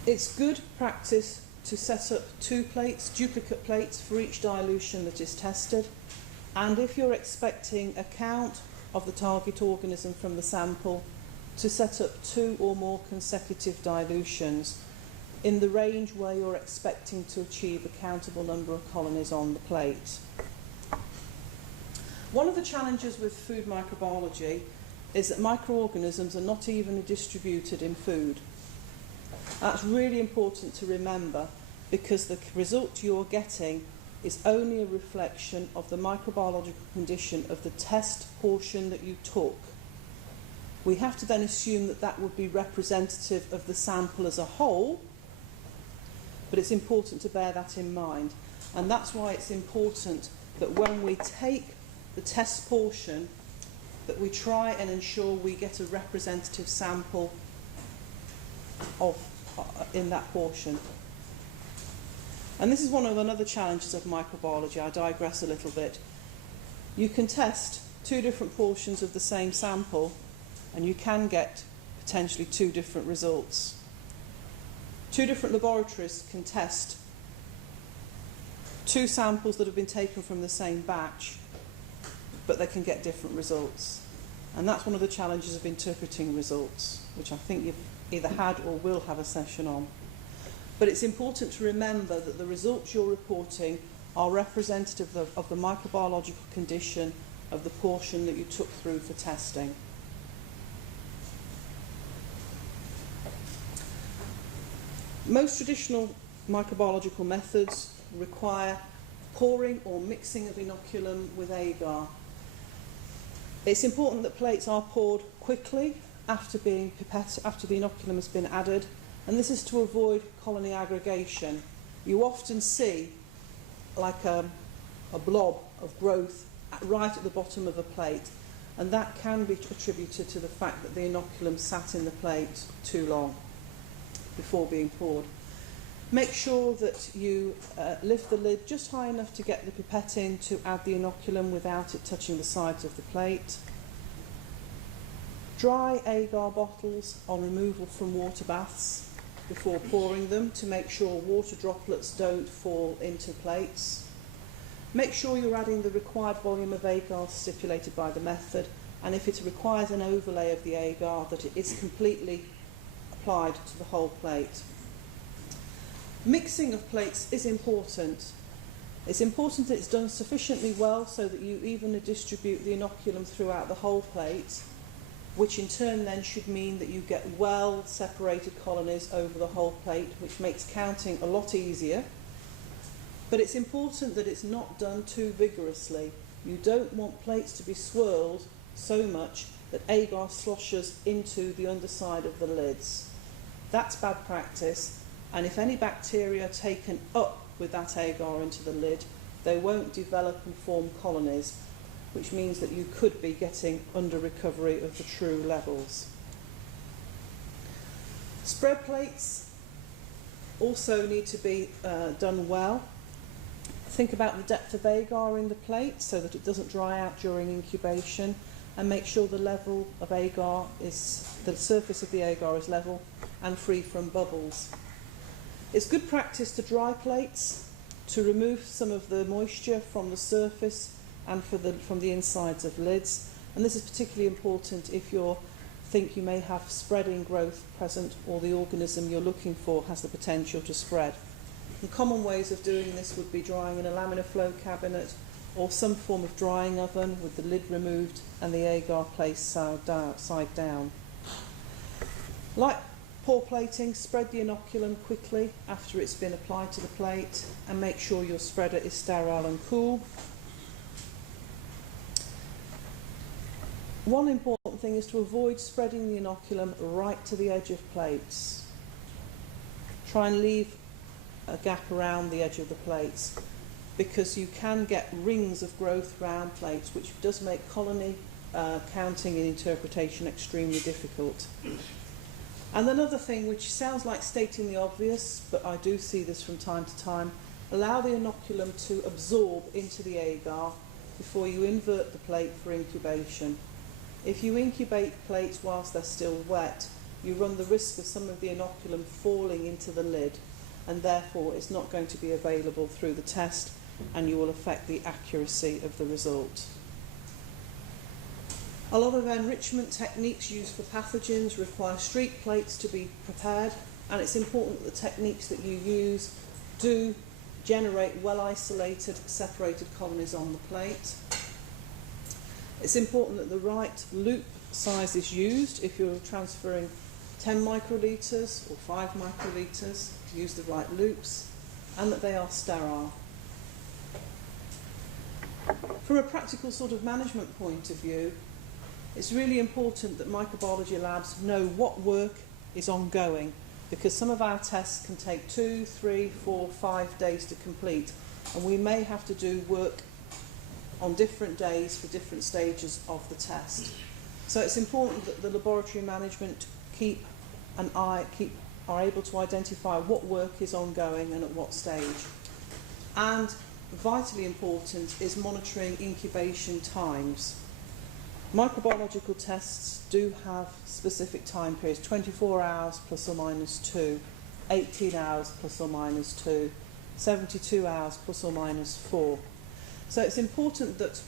It's good practice to set up 2 plates, duplicate plates for each dilution that is tested, and if you're expecting a count of the target organism from the sample, to set up 2 or more consecutive dilutions in the range where you're expecting to achieve a countable number of colonies on the plate. One of the challenges with food microbiology is that microorganisms are not evenly distributed in food. That's really important to remember, because the result you're getting is only a reflection of the microbiological condition of the test portion that you took. We have to then assume that that would be representative of the sample as a whole, but it's important to bear that in mind. And that's why it's important that when we take the test portion, that we try and ensure we get a representative sample of in that portion. And this is one of another challenges of microbiology. I digress a little bit. You can test two different portions of the same sample and you can get potentially two different results. Two different laboratories can test two samples that have been taken from the same batch, but they can get different results. And that's one of the challenges of interpreting results, which I think you've either had or will have a session on. But it's important to remember that the results you're reporting are representative of the microbiological condition of the portion that you took through for testing. Most traditional microbiological methods require pouring or mixing of inoculum with agar. It's important that plates are poured quickly after the inoculum has been added, and this is to avoid colony aggregation. You often see like a blob of growth right at the bottom of a plate, and that can be attributed to the fact that the inoculum sat in the plate too long before being poured. Make sure that you lift the lid just high enough to get the pipette in to add the inoculum without it touching the sides of the plate. Dry agar bottles on removal from water baths before pouring them to make sure water droplets don't fall into plates. Make sure you're adding the required volume of agar stipulated by the method, and if it requires an overlay of the agar, that it is completely applied to the whole plate. Mixing of plates is important. It's important that it's done sufficiently well so that you evenly distribute the inoculum throughout the whole plate, which in turn then should mean that you get well separated colonies over the whole plate, which makes counting a lot easier. But it's important that it's not done too vigorously. You don't want plates to be swirled so much that agar sloshes into the underside of the lids. That's bad practice, and if any bacteria are taken up with that agar into the lid, they won't develop and form colonies, which means that you could be getting under recovery of the true levels. Spread plates also need to be done well. Think about the depth of agar in the plate so that it doesn't dry out during incubation, and make sure the level of agar the surface of the agar is level and free from bubbles. It's good practice to dry plates to remove some of the moisture from the surface and from the insides of lids, and this is particularly important if you think you may have spreading growth present or the organism you're looking for has the potential to spread. And common ways of doing this would be drying in a laminar flow cabinet or some form of drying oven with the lid removed and the agar placed side down. Like pour plating, spread the inoculum quickly after it's been applied to the plate and make sure your spreader is sterile and cool. One important thing is to avoid spreading the inoculum right to the edge of plates. Try and leave a gap around the edge of the plates, because you can get rings of growth around plates, which does make colony counting and interpretation extremely difficult. And another thing, which sounds like stating the obvious, but I do see this from time to time, allow the inoculum to absorb into the agar before you invert the plate for incubation. If you incubate plates whilst they're still wet, you run the risk of some of the inoculum falling into the lid, and therefore it's not going to be available through the test, and you will affect the accuracy of the result. A lot of enrichment techniques used for pathogens require streak plates to be prepared, and it's important that the techniques that you use do generate well isolated, separated colonies on the plate. It's important that the right loop size is used if you're transferring 10 microlitres or 5 microlitres, to use the right loops, and that they are sterile. From a practical sort of management point of view, it's really important that microbiology labs know what work is ongoing, because some of our tests can take 2, 3, 4, 5 days to complete, and we may have to do work on different days for different stages of the test. So it's important that the laboratory management are able to identify what work is ongoing and at what stage. And vitally important is monitoring incubation times. Microbiological tests do have specific time periods, 24 hours plus or minus 2, 18 hours plus or minus 2, 72 hours plus or minus 4. So it's important that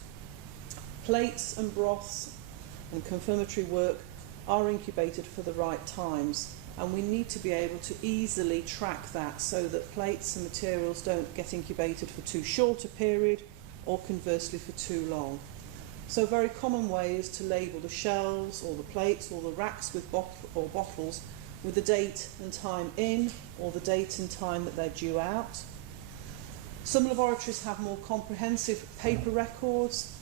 plates and broths and confirmatory work are incubated for the right times, and we need to be able to easily track that so that plates and materials don't get incubated for too short a period or conversely for too long. So a very common way is to label the shelves or the plates or the racks with bottles with the date and time in or the date and time that they're due out. Some laboratories have more comprehensive paper records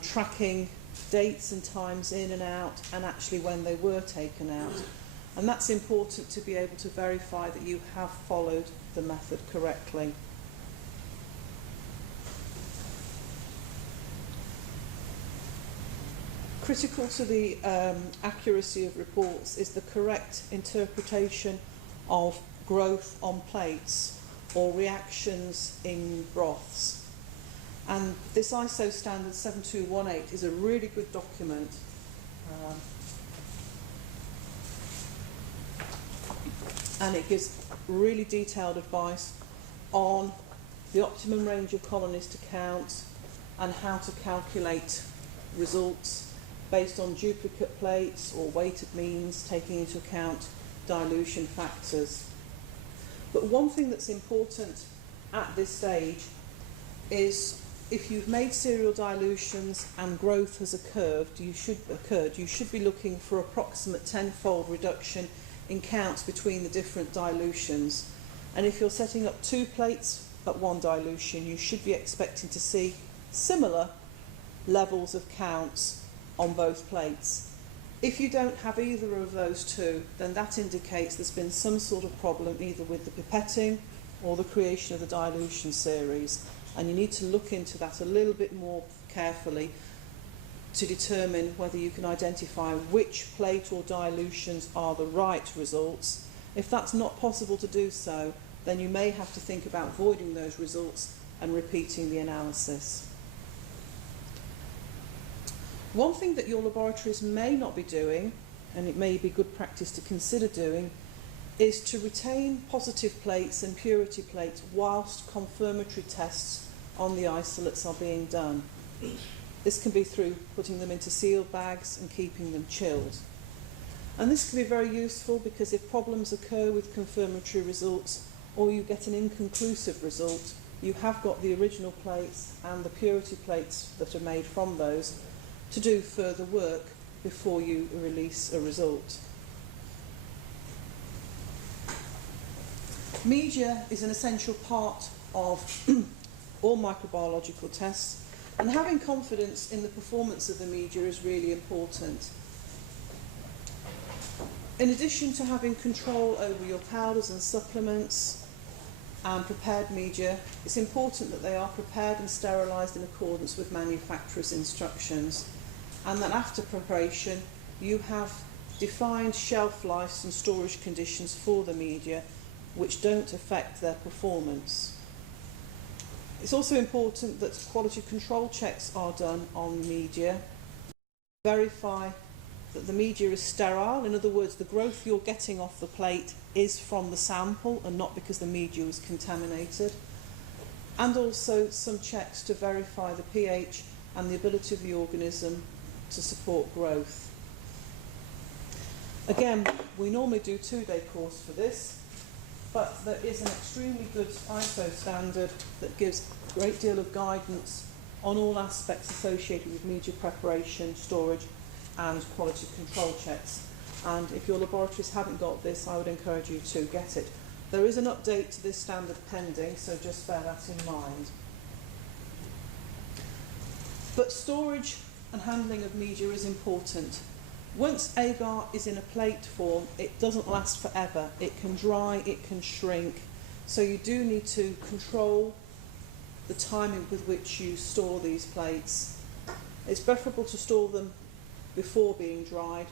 tracking dates and times in and out and actually when they were taken out. And that's important to be able to verify that you have followed the method correctly. Critical to the accuracy of reports is the correct interpretation of growth on plates or reactions in broths. And this ISO standard 7218 is a really good document. And it gives really detailed advice on the optimum range of colonies to count and how to calculate results based on duplicate plates or weighted means, taking into account dilution factors. But one thing that's important at this stage is if you've made serial dilutions and growth has occurred, you should be looking for approximate 10-fold reduction in counts between the different dilutions. And if you're setting up 2 plates at one dilution, you should be expecting to see similar levels of counts on both plates. If you don't have either of those two, then that indicates there's been some sort of problem either with the pipetting or the creation of the dilution series, and you need to look into that a little bit more carefully to determine whether you can identify which plate or dilutions are the right results. If that's not possible to do so, then you may have to think about voiding those results and repeating the analysis. One thing that your laboratories may not be doing, and it may be good practice to consider doing, is to retain positive plates and purity plates whilst confirmatory tests on the isolates are being done. This can be through putting them into sealed bags and keeping them chilled. And this can be very useful because if problems occur with confirmatory results or you get an inconclusive result, you have got the original plates and the purity plates that are made from those to do further work before you release a result. Media is an essential part of all microbiological tests, and having confidence in the performance of the media is really important. In addition to having control over your powders and supplements and prepared media, it's important that they are prepared and sterilised in accordance with manufacturer's instructions, and that after preparation you have defined shelf life and storage conditions for the media which don't affect their performance. It's also important that quality control checks are done on media. Verify that the media is sterile, in other words the growth you're getting off the plate is from the sample and not because the media was contaminated, and also some checks to verify the pH and the ability of the organism to support growth. Again, we normally do a 2-day course for this, but there is an extremely good ISO standard that gives a great deal of guidance on all aspects associated with media preparation, storage and quality control checks. And if your laboratories haven't got this, I would encourage you to get it. There is an update to this standard pending, so just bear that in mind. But storage and handling of media is important. Once agar is in a plate form, it doesn't last forever. It can dry, it can shrink. So you do need to control the timing with which you store these plates. It's preferable to store them before being dried,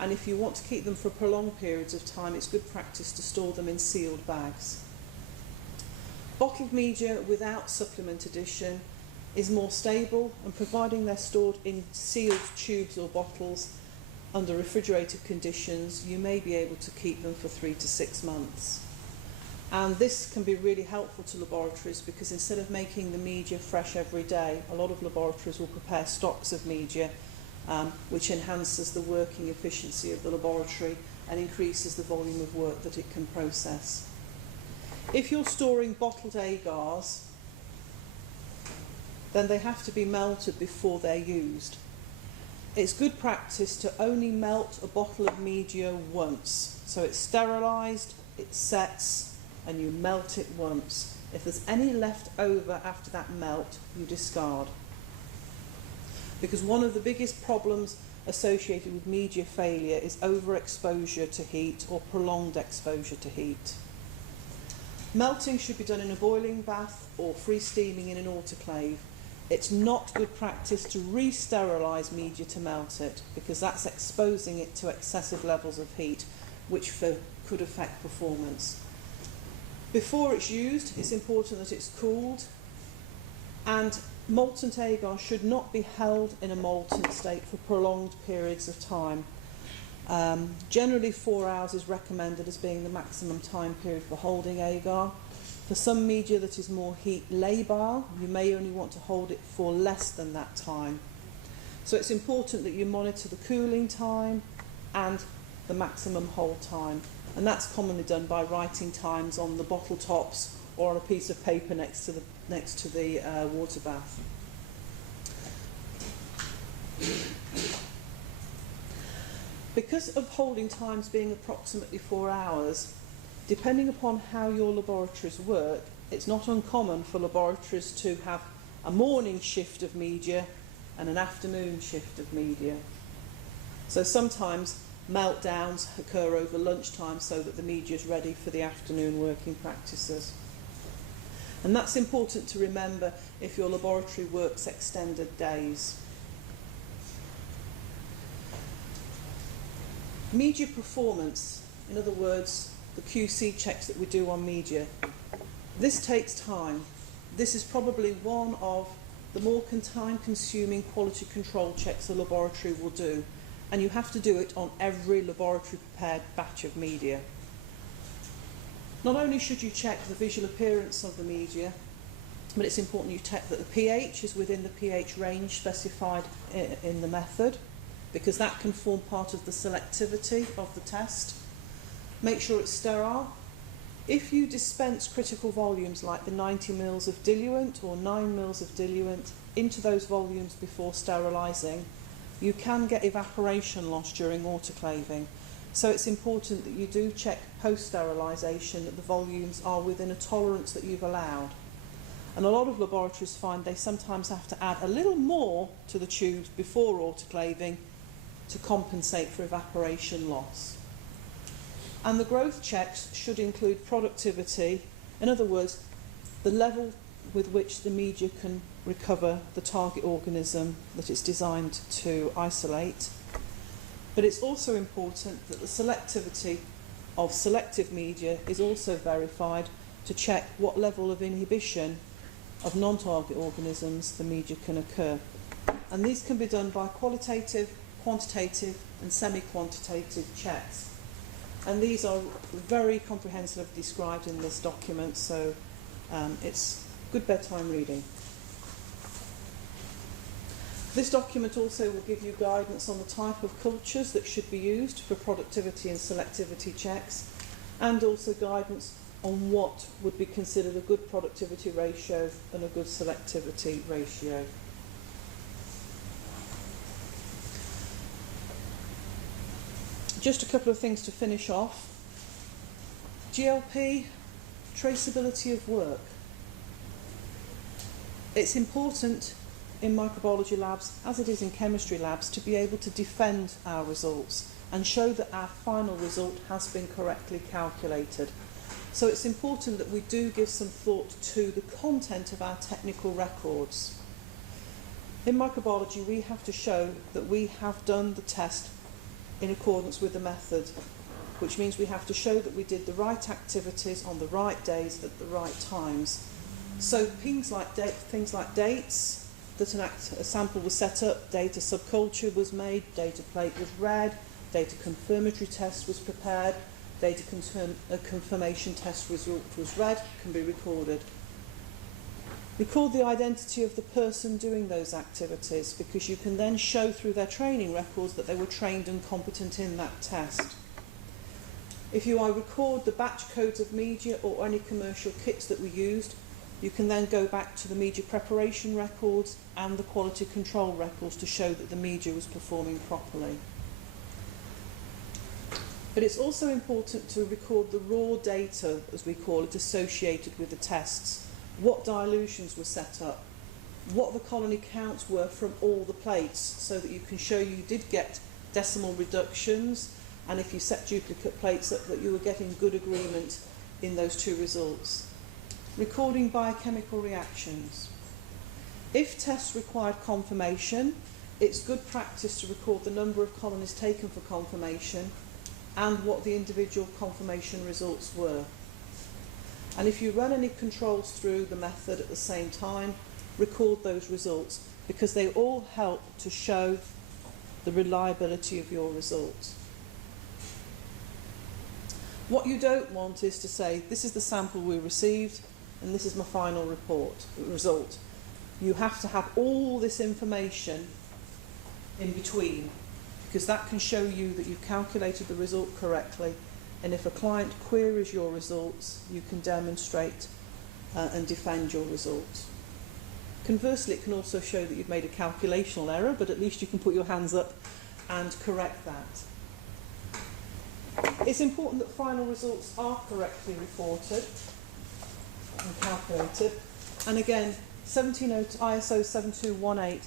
and if you want to keep them for prolonged periods of time, it's good practice to store them in sealed bags. Bottled media without supplement addition is more stable, and providing they're stored in sealed tubes or bottles under refrigerated conditions, you may be able to keep them for 3 to 6 months. And this can be really helpful to laboratories because instead of making the media fresh every day, a lot of laboratories will prepare stocks of media, which enhances the working efficiency of the laboratory and increases the volume of work that it can process. If you're storing bottled agars, then they have to be melted before they're used. It's good practice to only melt a bottle of media once. So it's sterilised, it sets, and you melt it once. If there's any left over after that melt, you discard. Because one of the biggest problems associated with media failure is overexposure to heat or prolonged exposure to heat. Melting should be done in a boiling bath or free steaming in an autoclave. It's not good practice to re-sterilise media to melt it because that's exposing it to excessive levels of heat which could affect performance. Before it's used, it's important that it's cooled, and molten agar should not be held in a molten state for prolonged periods of time. Generally 4 hours is recommended as being the maximum time period for holding agar. For some media that is more heat labile, you may only want to hold it for less than that time. So it's important that you monitor the cooling time and the maximum hold time. And that's commonly done by writing times on the bottle tops or on a piece of paper next to the water bath. Because of holding times being approximately 4 hours, depending upon how your laboratories work, it's not uncommon for laboratories to have a morning shift of media and an afternoon shift of media. So sometimes meltdowns occur over lunchtime so that the media is ready for the afternoon working practices. And that's important to remember if your laboratory works extended days. Media performance, in other words, the QC checks that we do on media. This takes time. This is probably one of the more time-consuming quality control checks a laboratory will do, and you have to do it on every laboratory-prepared batch of media. Not only should you check the visual appearance of the media, but it's important you check that the pH is within the pH range specified in the method, because that can form part of the selectivity of the test. Make sure it's sterile. If you dispense critical volumes like the 90 ml of diluent or 9 ml of diluent into those volumes before sterilising, you can get evaporation loss during autoclaving. So it's important that you do check post-sterilisation that the volumes are within a tolerance that you've allowed. And a lot of laboratories find they sometimes have to add a little more to the tubes before autoclaving to compensate for evaporation loss. And the growth checks should include productivity, in other words, the level with which the media can recover the target organism that it's designed to isolate. But it's also important that the selectivity of selective media is also verified to check what level of inhibition of non-target organisms the media can occur. And these can be done by qualitative, quantitative and semi-quantitative checks. And these are very comprehensively described in this document, so it's good bedtime reading. This document also will give you guidance on the type of cultures that should be used for productivity and selectivity checks, and also guidance on what would be considered a good productivity ratio and a good selectivity ratio. Just a couple of things to finish off. GLP, traceability of work. It's important in microbiology labs, as it is in chemistry labs, to be able to defend our results and show that our final result has been correctly calculated. So it's important that we do give some thought to the content of our technical records. In microbiology, we have to show that we have done the test in accordance with the method, which means we have to show that we did the right activities on the right days at the right times. So things like dates, that a sample was set up, data subculture was made, data plate was read, data confirmatory test was prepared, data confirmation test result was read, can be recorded. Record the identity of the person doing those activities, because you can then show through their training records that they were trained and competent in that test. If you record the batch codes of media or any commercial kits that were used, you can then go back to the media preparation records and the quality control records to show that the media was performing properly. But it's also important to record the raw data, as we call it, associated with the tests. What dilutions were set up, what the colony counts were from all the plates, so that you can show you did get decimal reductions, and if you set duplicate plates up, that you were getting good agreement in those two results. Recording biochemical reactions. If tests required confirmation, it's good practice to record the number of colonies taken for confirmation and what the individual confirmation results were. And if you run any controls through the method at the same time, record those results, because they all help to show the reliability of your results. What you don't want is to say, this is the sample we received and this is my final result. You have to have all this information in between, because that can show you that you calculated the result correctly. And if a client queries your results, you can demonstrate and defend your results. Conversely, it can also show that you've made a calculational error, but at least you can put your hands up and correct that. It's important that final results are correctly reported and calculated. And again, ISO 7218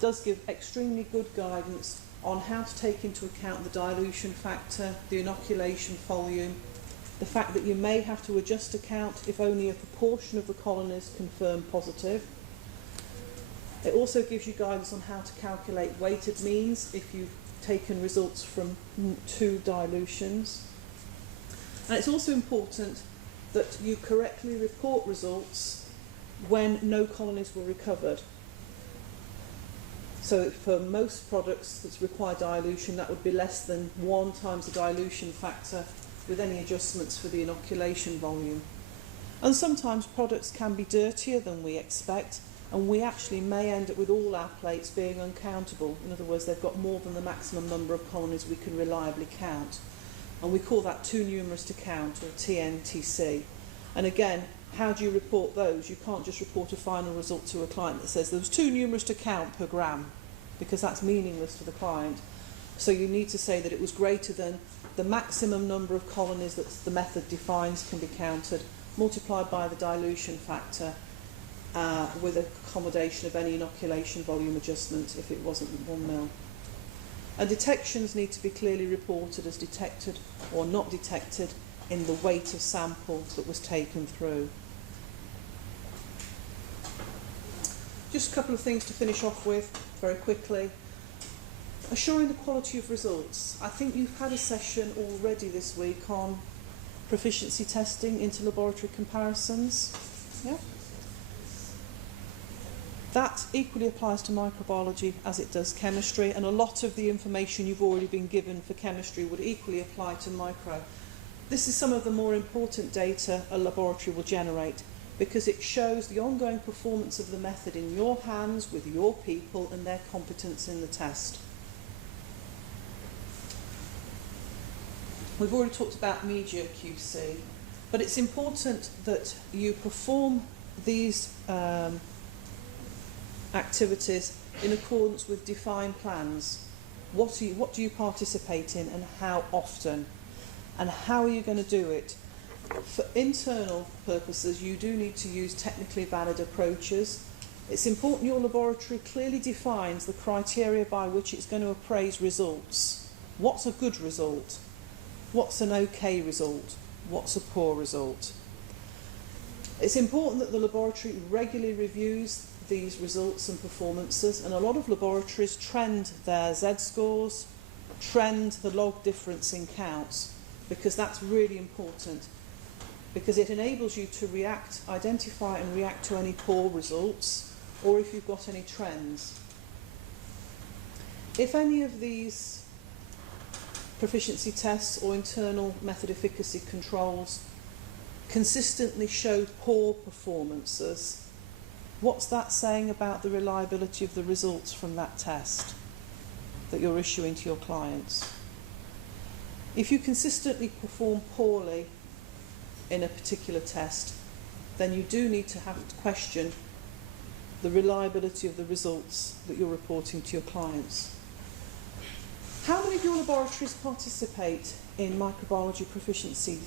does give extremely good guidance on how to take into account the dilution factor, the inoculation volume, the fact that you may have to adjust a count if only a proportion of the colonies confirm positive. It also gives you guidance on how to calculate weighted means if you've taken results from 2 dilutions. And it's also important that you correctly report results when no colonies were recovered. So for most products that require dilution, that would be less than 1 times the dilution factor with any adjustments for the inoculation volume. And sometimes products can be dirtier than we expect, and we actually may end up with all our plates being uncountable. In other words, they've got more than the maximum number of colonies we can reliably count. And we call that too numerous to count, or TNTC. And again, how do you report those? You can't just report a final result to a client that says there was too numerous to count per gram, because that's meaningless to the client. So you need to say that it was greater than the maximum number of colonies that the method defines can be counted, multiplied by the dilution factor, with accommodation of any inoculation volume adjustment if it wasn't 1 mil. And detections need to be clearly reported as detected or not detected in the weight of sample that was taken through. Just a couple of things to finish off with very quickly. Assuring the quality of results. I think you've had a session already this week on proficiency testing into laboratory comparisons. Yeah? That equally applies to microbiology as it does chemistry, and a lot of the information you've already been given for chemistry would equally apply to micro. This is some of the more important data a laboratory will generate, because it shows the ongoing performance of the method in your hands with your people and their competence in the test. We've already talked about media QC, but it's important that you perform these activities in accordance with defined plans. What do you participate in, and how often? And how are you going to do it? For internal purposes, you do need to use technically valid approaches. It's important your laboratory clearly defines the criteria by which it's going to appraise results. What's a good result? What's an okay result? What's a poor result? It's important that the laboratory regularly reviews these results and performances, and a lot of laboratories trend their Z-scores, trend the log difference in counts, because that's really important, because it enables you to identify and react to any poor results, or if you've got any trends. If any of these proficiency tests or internal method efficacy controls consistently show poor performances, what's that saying about the reliability of the results from that test that you're issuing to your clients? If you consistently perform poorly in a particular test, then you do need to have to question the reliability of the results that you're reporting to your clients. How many of your laboratories participate in microbiology proficiency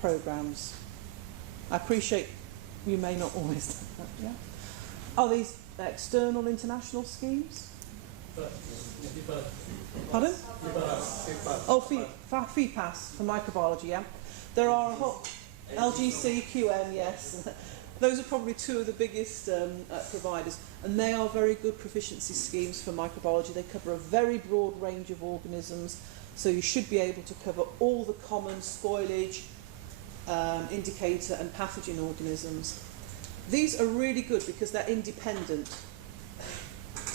programs? I appreciate you may not always do that, yeah? Are these external international schemes? Pardon? Oh, FEPAS for microbiology, yeah. There are a whole LGC, QM, yes. Those are probably two of the biggest providers, and they are very good proficiency schemes for microbiology. They cover a very broad range of organisms, so you should be able to cover all the common spoilage, indicator and pathogen organisms. These are really good because they're independent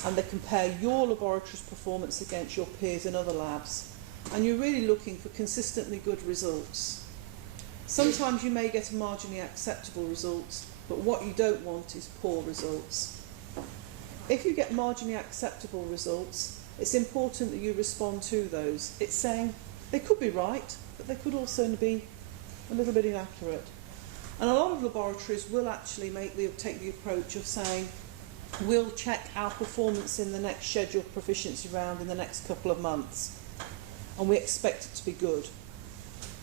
and they compare your laboratory's performance against your peers in other labs, and you're really looking for consistently good results. Sometimes you may get marginally acceptable results, but what you don't want is poor results. If you get marginally acceptable results, it's important that you respond to those. It's saying they could be right, but they could also be a little bit inaccurate. And a lot of laboratories will actually take the approach of saying, we'll check our performance in the next scheduled proficiency round in the next couple of months, and we expect it to be good.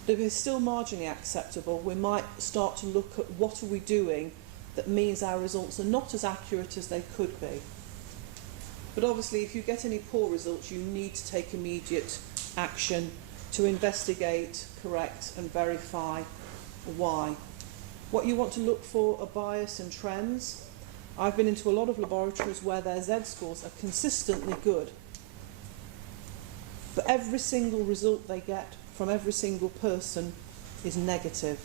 But if it's still marginally acceptable, we might start to look at what are we doing that means our results are not as accurate as they could be. But obviously, if you get any poor results, you need to take immediate action to investigate, correct and verify why. What you want to look for are bias and trends. I've been into a lot of laboratories where their Z-scores are consistently good, but every single result they get from every single person is negative,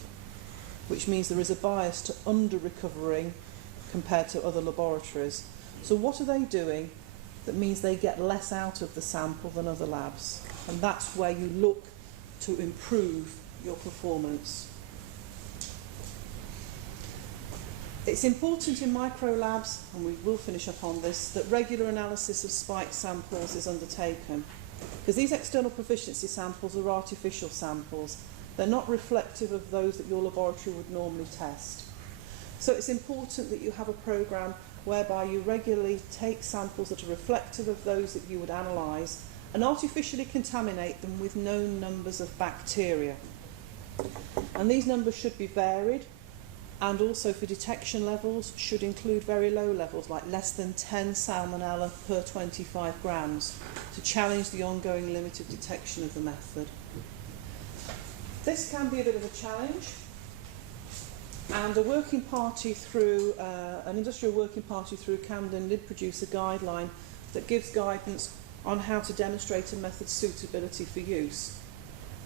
which means there is a bias to under-recovering compared to other laboratories. So what are they doing that means they get less out of the sample than other labs? And that's where you look to improve your performance. It's important in micro labs, and we will finish up on this, that regular analysis of spike samples is undertaken, because these external proficiency samples are artificial samples. They're not reflective of those that your laboratory would normally test. So it's important that you have a program whereby you regularly take samples that are reflective of those that you would analyse and artificially contaminate them with known numbers of bacteria. And these numbers should be varied, and also for detection levels should include very low levels, like less than 10 salmonella per 25 grams, to challenge the ongoing limit of detection of the method. This can be a bit of a challenge, and a working party through, an industrial working party through Camden did produce a guideline that gives guidance on how to demonstrate a method's suitability for use,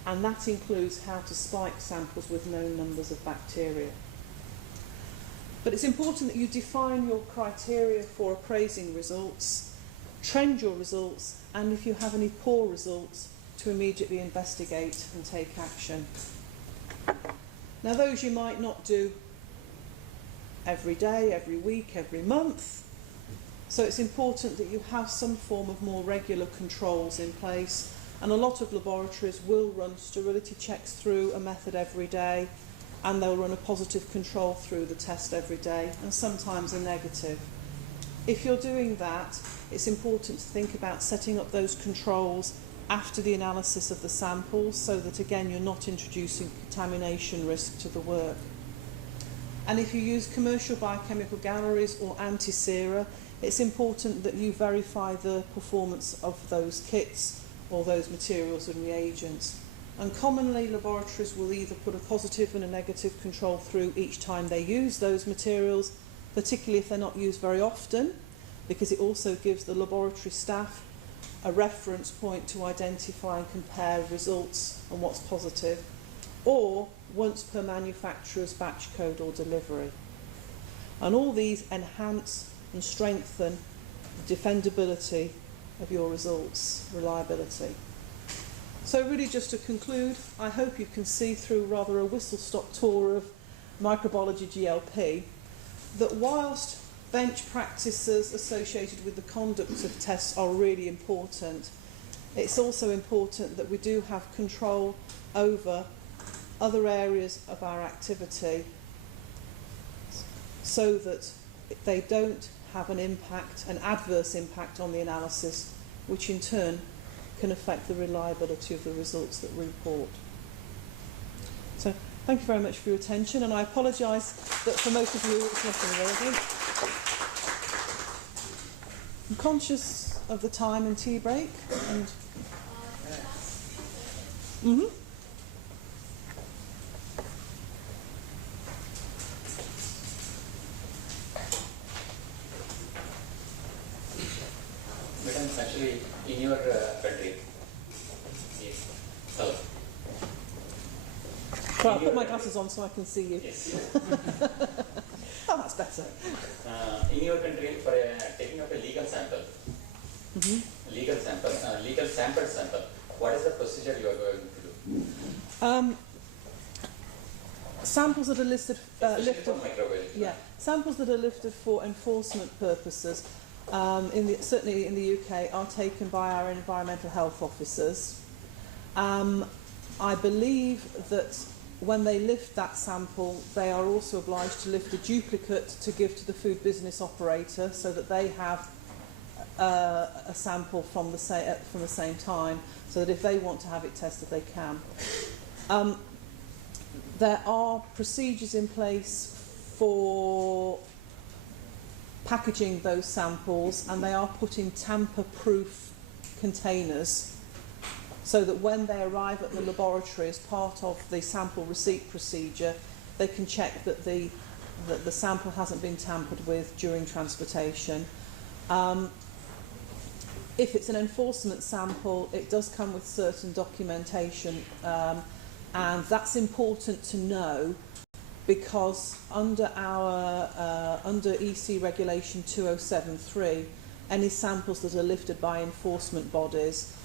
and that includes how to spike samples with known numbers of bacteria. But it's important that you define your criteria for appraising results, trend your results, and if you have any poor results, to immediately investigate and take action. Now, those you might not do every day, every week, every month, so it's important that you have some form of more regular controls in place, and a lot of laboratories will run sterility checks through a method every day, and they'll run a positive control through the test every day, and sometimes a negative. If you're doing that, it's important to think about setting up those controls after the analysis of the samples, so that again you're not introducing contamination risk to the work. And if you use commercial biochemical galleries or anti-sera, it's important that you verify the performance of those kits or those materials and reagents. And commonly laboratories will either put a positive and a negative control through each time they use those materials, particularly if they're not used very often, because it also gives the laboratory staff a reference point to identify and compare results and what's positive, or once per manufacturer's batch code or delivery. And all these enhance and strengthen the defendability of your results, reliability. So really just to conclude, I hope you can see through rather a whistle-stop tour of microbiology GLP that whilst bench practices associated with the conduct of tests are really important, it's also important that we do have control over other areas of our activity so that they don't have an impact, an adverse impact on the analysis, which in turn can affect the reliability of the results that we report. So thank you very much for your attention, and I apologise that for most of you it's nothing relevant. I'm conscious of the time and tea break. And Madam, actually, in your country, yes. Hello. So I'll put my glasses on so I can see you. Yes. Oh, that's better. In your country, for taking up a legal sample, legal sample, what is the procedure you are going to do? Samples that are listed, Especially for microbiology. yeah, samples that are lifted for enforcement purposes, certainly in the UK, are taken by our environmental health officers. I believe that when they lift that sample, they are also obliged to lift a duplicate to give to the food business operator so that they have a sample from the same time, so that if they want to have it tested, they can. There are procedures in place for packaging those samples, and they are put in tamper-proof containers so that when they arrive at the laboratory as part of the sample receipt procedure, they can check that the sample hasn't been tampered with during transportation. If it's an enforcement sample, it does come with certain documentation, and that's important to know because under EC Regulation 2073, any samples that are lifted by enforcement bodies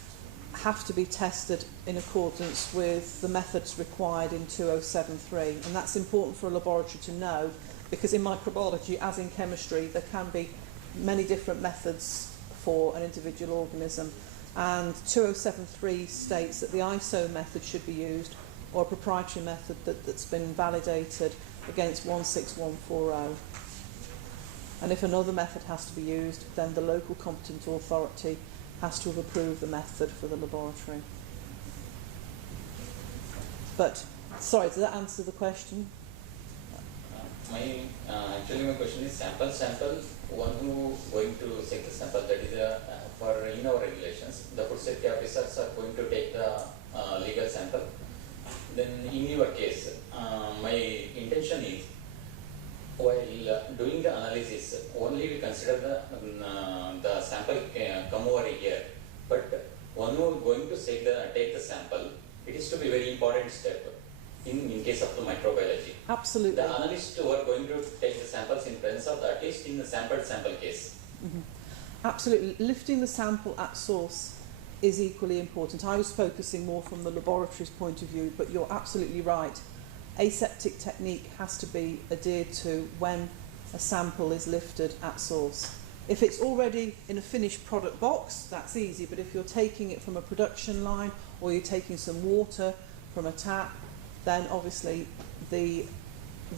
have to be tested in accordance with the methods required in 2073, and that's important for a laboratory to know because in microbiology, as in chemistry, there can be many different methods for an individual organism, and 2073 states that the ISO method should be used or a proprietary method that's been validated against 16140. And if another method has to be used, then the local competent authority has to have approved the method for the laboratory. But, sorry, does that answer the question? Actually, my question is sample. One who going to take the sample, that is for in our regulations, the food safety officers are going to take the legal sample. Then in your case, my intention is while doing the analysis, only we consider the sample come over here. But one who going to take the sample, it is to be very important step in case of the microbiology. Absolutely. The analysts who are going to take the samples in presence of the artist in the sample case. Absolutely. Lifting the sample at source is equally important. I was focusing more from the laboratory's point of view, but you're absolutely right. Aseptic technique has to be adhered to when a sample is lifted at source. If it's already in a finished product box, that's easy, but if you're taking it from a production line or you're taking some water from a tap, then obviously the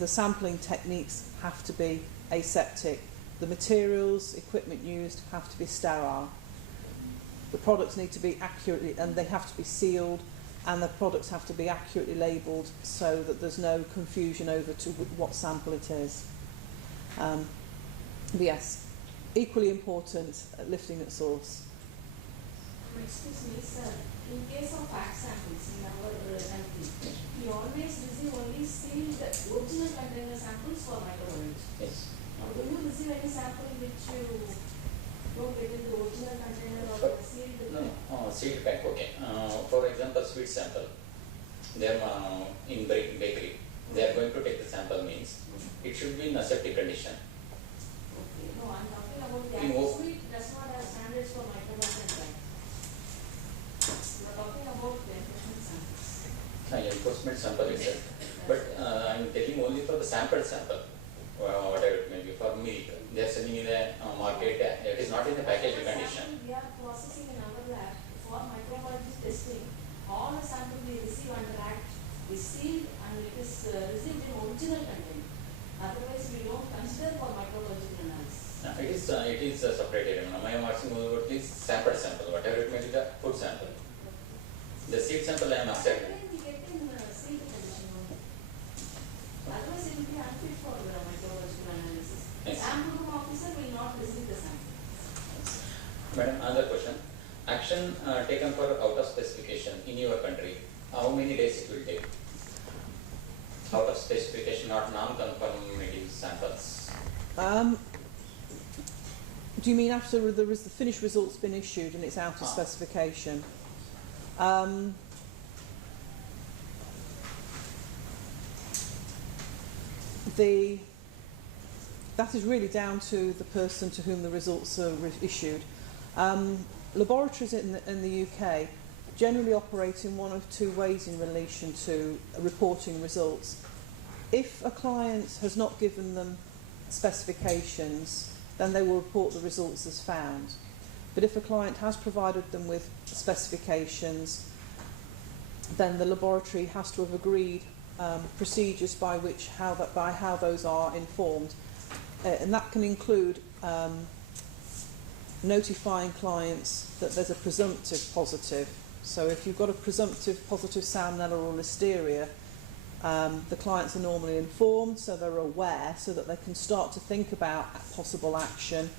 sampling techniques have to be aseptic. The materials, equipment used have to be sterile. The products need to be accurately, and they have to be sealed, and the products have to be accurately labelled so that there's no confusion over to what sample it is. But yes, equally important lifting at source. Excuse me, sir. In case of fat samples in our country, we always receive only sealed original container samples for microbiology. Yes. Do you receive any sample which you don't get in the original container or sealed? No, sealed pack, okay. For example, sweet sample. They are in bakery. They are going to take the sample means it should be in aseptic condition. Okay. No, No, I'm talking about the In active suite does not have standards for microbiology. We're talking about the enforcement samples. Enforcement sample itself. But I'm telling only for the sample, whatever it may be, for milk. They are selling in the market, it is not in the packaged condition. We are processing in our lab for microbiology testing. All the samples we receive under Act is sealed and it is received in original content. Otherwise, we don't consider for microbiological analysis. It is a separate area. I am asking about this sample, whatever it may be, the food sample. The seed sample I am accepting. We get in sealed condition only. Otherwise, it will be unfit for microbiological analysis. Yes. Sample room officer will not receive the sample. Madam, another question. Action taken for out of specification in your country, how many days it will take? Out of specification, not non-conformity samples. Do you mean after the finished result's been issued and it's out of specification? That is really down to the person to whom the results are issued. Laboratories in the UK generally operate in one of two ways in relation to reporting results. If a client has not given them specifications, then they will report the results as found. But if a client has provided them with specifications, then the laboratory has to have agreed procedures by how those are informed. And that can include notifying clients that there's a presumptive positive. So if you've got a presumptive positive salmonella or listeria, the clients are normally informed, so they're aware, so that they can start to think about possible action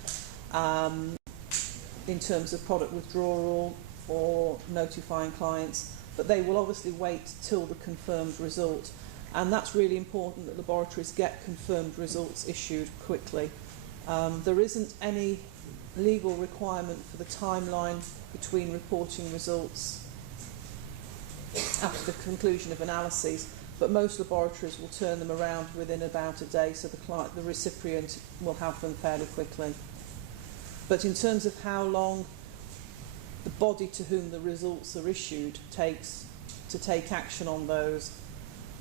in terms of product withdrawal or notifying clients. But they will obviously wait till the confirmed result. And that's really important that laboratories get confirmed results issued quickly. There isn't any legal requirement for the timeline between reporting results after the conclusion of analyses, but most laboratories will turn them around within about a day, so the recipient will have them fairly quickly. But in terms of how long the body to whom the results are issued takes to take action on those,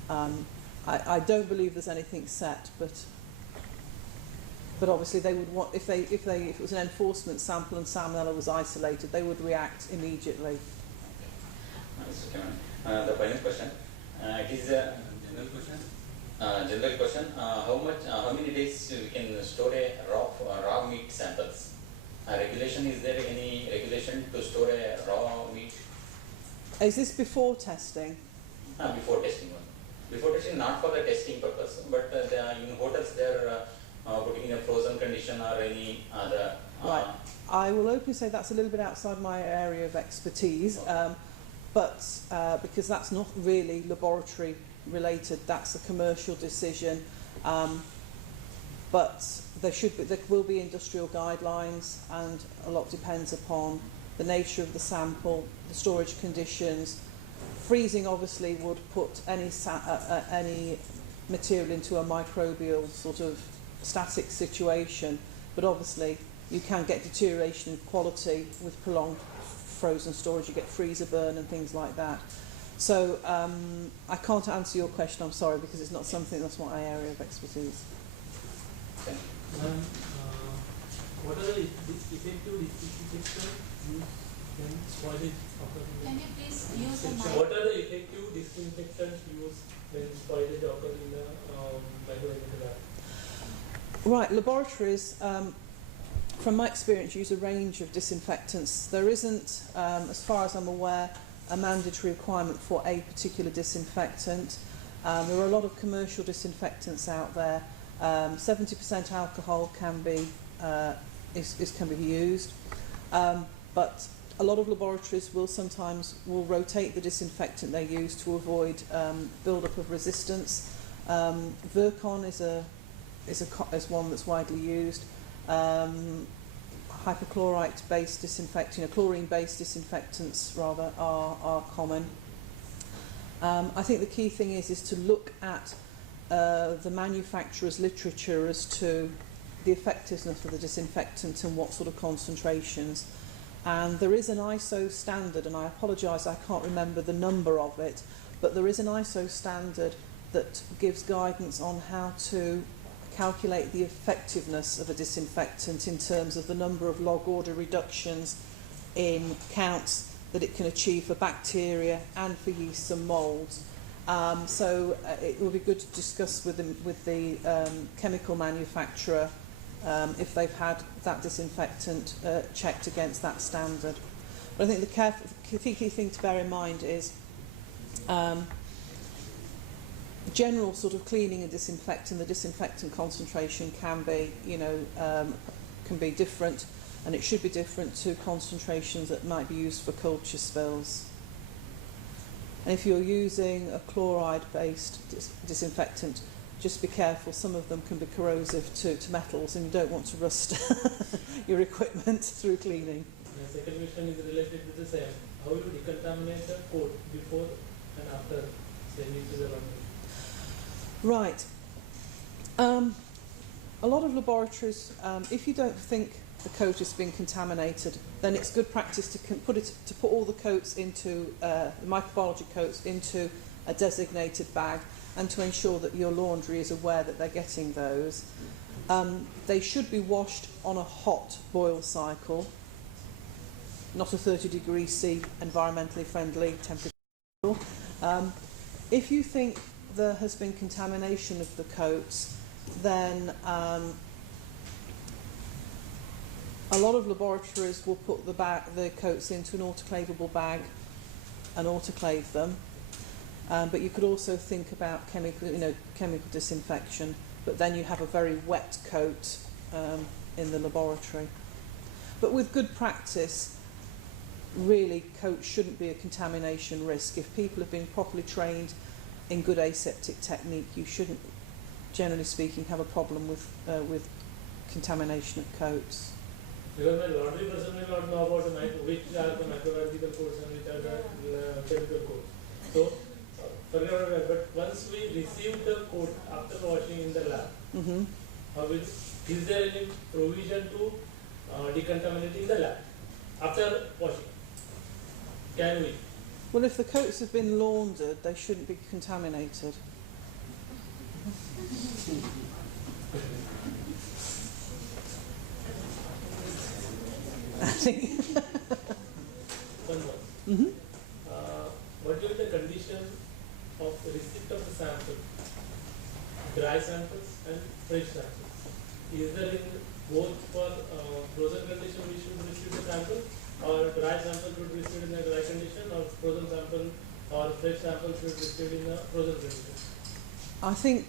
I don't believe there's anything set, but obviously they would want, if it was an enforcement sample and salmonella was isolated, they would react immediately. The final question. It is a general question. How many days we can store a raw meat samples? Is there any regulation to store a raw meat? Is this before testing? Before testing one. Before testing, not for the testing purpose, but in hotels they are putting in a frozen condition or any other. Right. I will openly say that's a little bit outside my area of expertise, but because that's not really laboratory related, that's a commercial decision. But there will be industrial guidelines, and a lot depends upon the nature of the sample, the storage conditions. Freezing obviously would put any material into a microbial sort of static situation, but obviously you can get deterioration in quality with prolonged frozen storage. You get freezer burn and things like that. So I can't answer your question, I'm sorry, because it's not something that's my area of expertise. Okay. What are the effective disinfection used when spoilage occurs? Can you please use the mic? What are the effective disinfectants used when spoilage occurs in the microbiological lab? Right, laboratories, from my experience, use a range of disinfectants. There isn't, as far as I'm aware, a mandatory requirement for a particular disinfectant. There are a lot of commercial disinfectants out there. 70% alcohol can be used, but a lot of laboratories will sometimes rotate the disinfectant they use to avoid build-up of resistance. Virkon is one that's widely used. Hypochlorite-based disinfectant, chlorine-based disinfectants rather, are common. I think the key thing is to look at the manufacturer's literature as to the effectiveness of the disinfectant and what sort of concentrations. And there is an ISO standard, and I apologise, I can't remember the number of it, but there is an ISO standard that gives guidance on how to calculate the effectiveness of a disinfectant in terms of the number of log order reductions in counts that it can achieve for bacteria and for yeasts and moulds. So it will be good to discuss with the chemical manufacturer if they've had that disinfectant checked against that standard. But I think the key thing to bear in mind is general sort of cleaning and disinfecting. The disinfectant concentration can be, can be different, and it should be different to concentrations that might be used for culture spills. And if you're using a chloride-based disinfectant, just be careful. Some of them can be corrosive to metals, and you don't want to rust your equipment through cleaning. The second question is related to the same. How you decontaminate the code before and after sending to the laundry? Right. A lot of laboratories, if you don't think the coat has been contaminated, then it's good practice to put all the coats into the microbiology coats into a designated bag, and to ensure that your laundry is aware that they're getting those. They should be washed on a hot boil cycle, not a 30°C environmentally friendly temperature. If you think there has been contamination of the coats, then a lot of laboratories will put the coats into an autoclavable bag and autoclave them. But you could also think about chemical disinfection, but then you have a very wet coat in the laboratory. But with good practice, really, coats shouldn't be a contamination risk. If people have been properly trained in good aseptic technique, you shouldn't, generally speaking, have a problem with contamination of coats. Because my laundry person will not know about which are the microbiological codes and which are the chemical codes. So, forget about that. But once we receive the code after washing in the lab, is there any provision to decontaminate in the lab after washing? Can we? Well, if the coats have been laundered, they shouldn't be contaminated. I think. One more. What will be the condition of receipt of the sample? Dry samples and fresh samples. Is there in both for frozen condition we should receive the sample, or dry sample should be received in a dry condition, or frozen sample or fresh sample should be received in a frozen condition? I think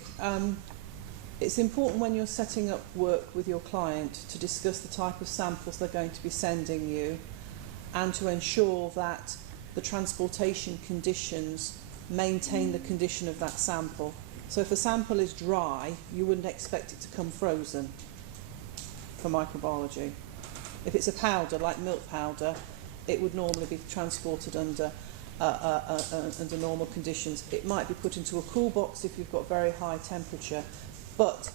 it's important when you're setting up work with your client to discuss the type of samples they're going to be sending you, and to ensure that the transportation conditions maintain the condition of that sample. So if a sample is dry, you wouldn't expect it to come frozen for microbiology. If it's a powder, like milk powder, it would normally be transported under normal conditions. It might be put into a cool box if you've got very high temperature. But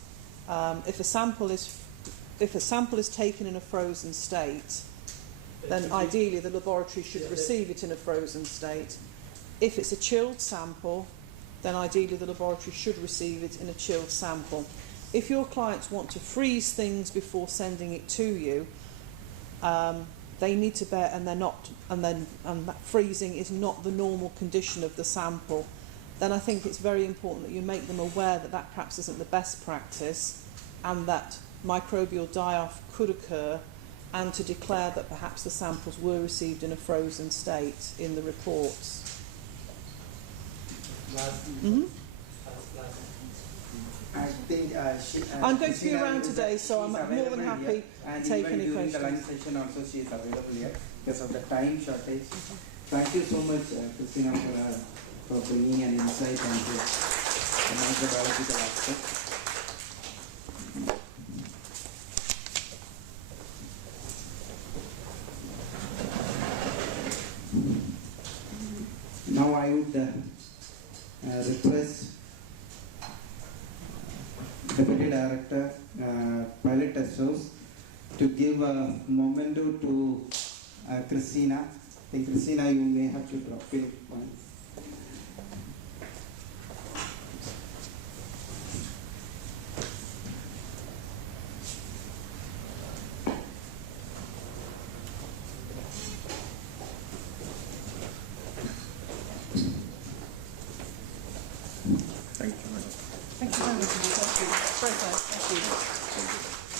if a sample is taken in a frozen state, then ideally the laboratory should receive it in a frozen state. If it's a chilled sample, then ideally the laboratory should receive it in a chilled sample. If your clients want to freeze things before sending it to you, they need to bear, and that freezing is not the normal condition of the sample, then I think it's very important that you make them aware that that perhaps isn't the best practice, and that microbial die-off could occur, and to declare that perhaps the samples were received in a frozen state in the reports. I think I'm going to be around today, so I'm more than happy to take any questions. During the lunch session also she is available here because of the time shortage. Thank you so much, Christina, for bringing an insight into the microbiological aspect. Now I would request Deputy Director, Pilot Test House, to give a memento to Christina. I think Christina, you may have to drop in one. Thank you very much. Thank you. Very nice. Thank you.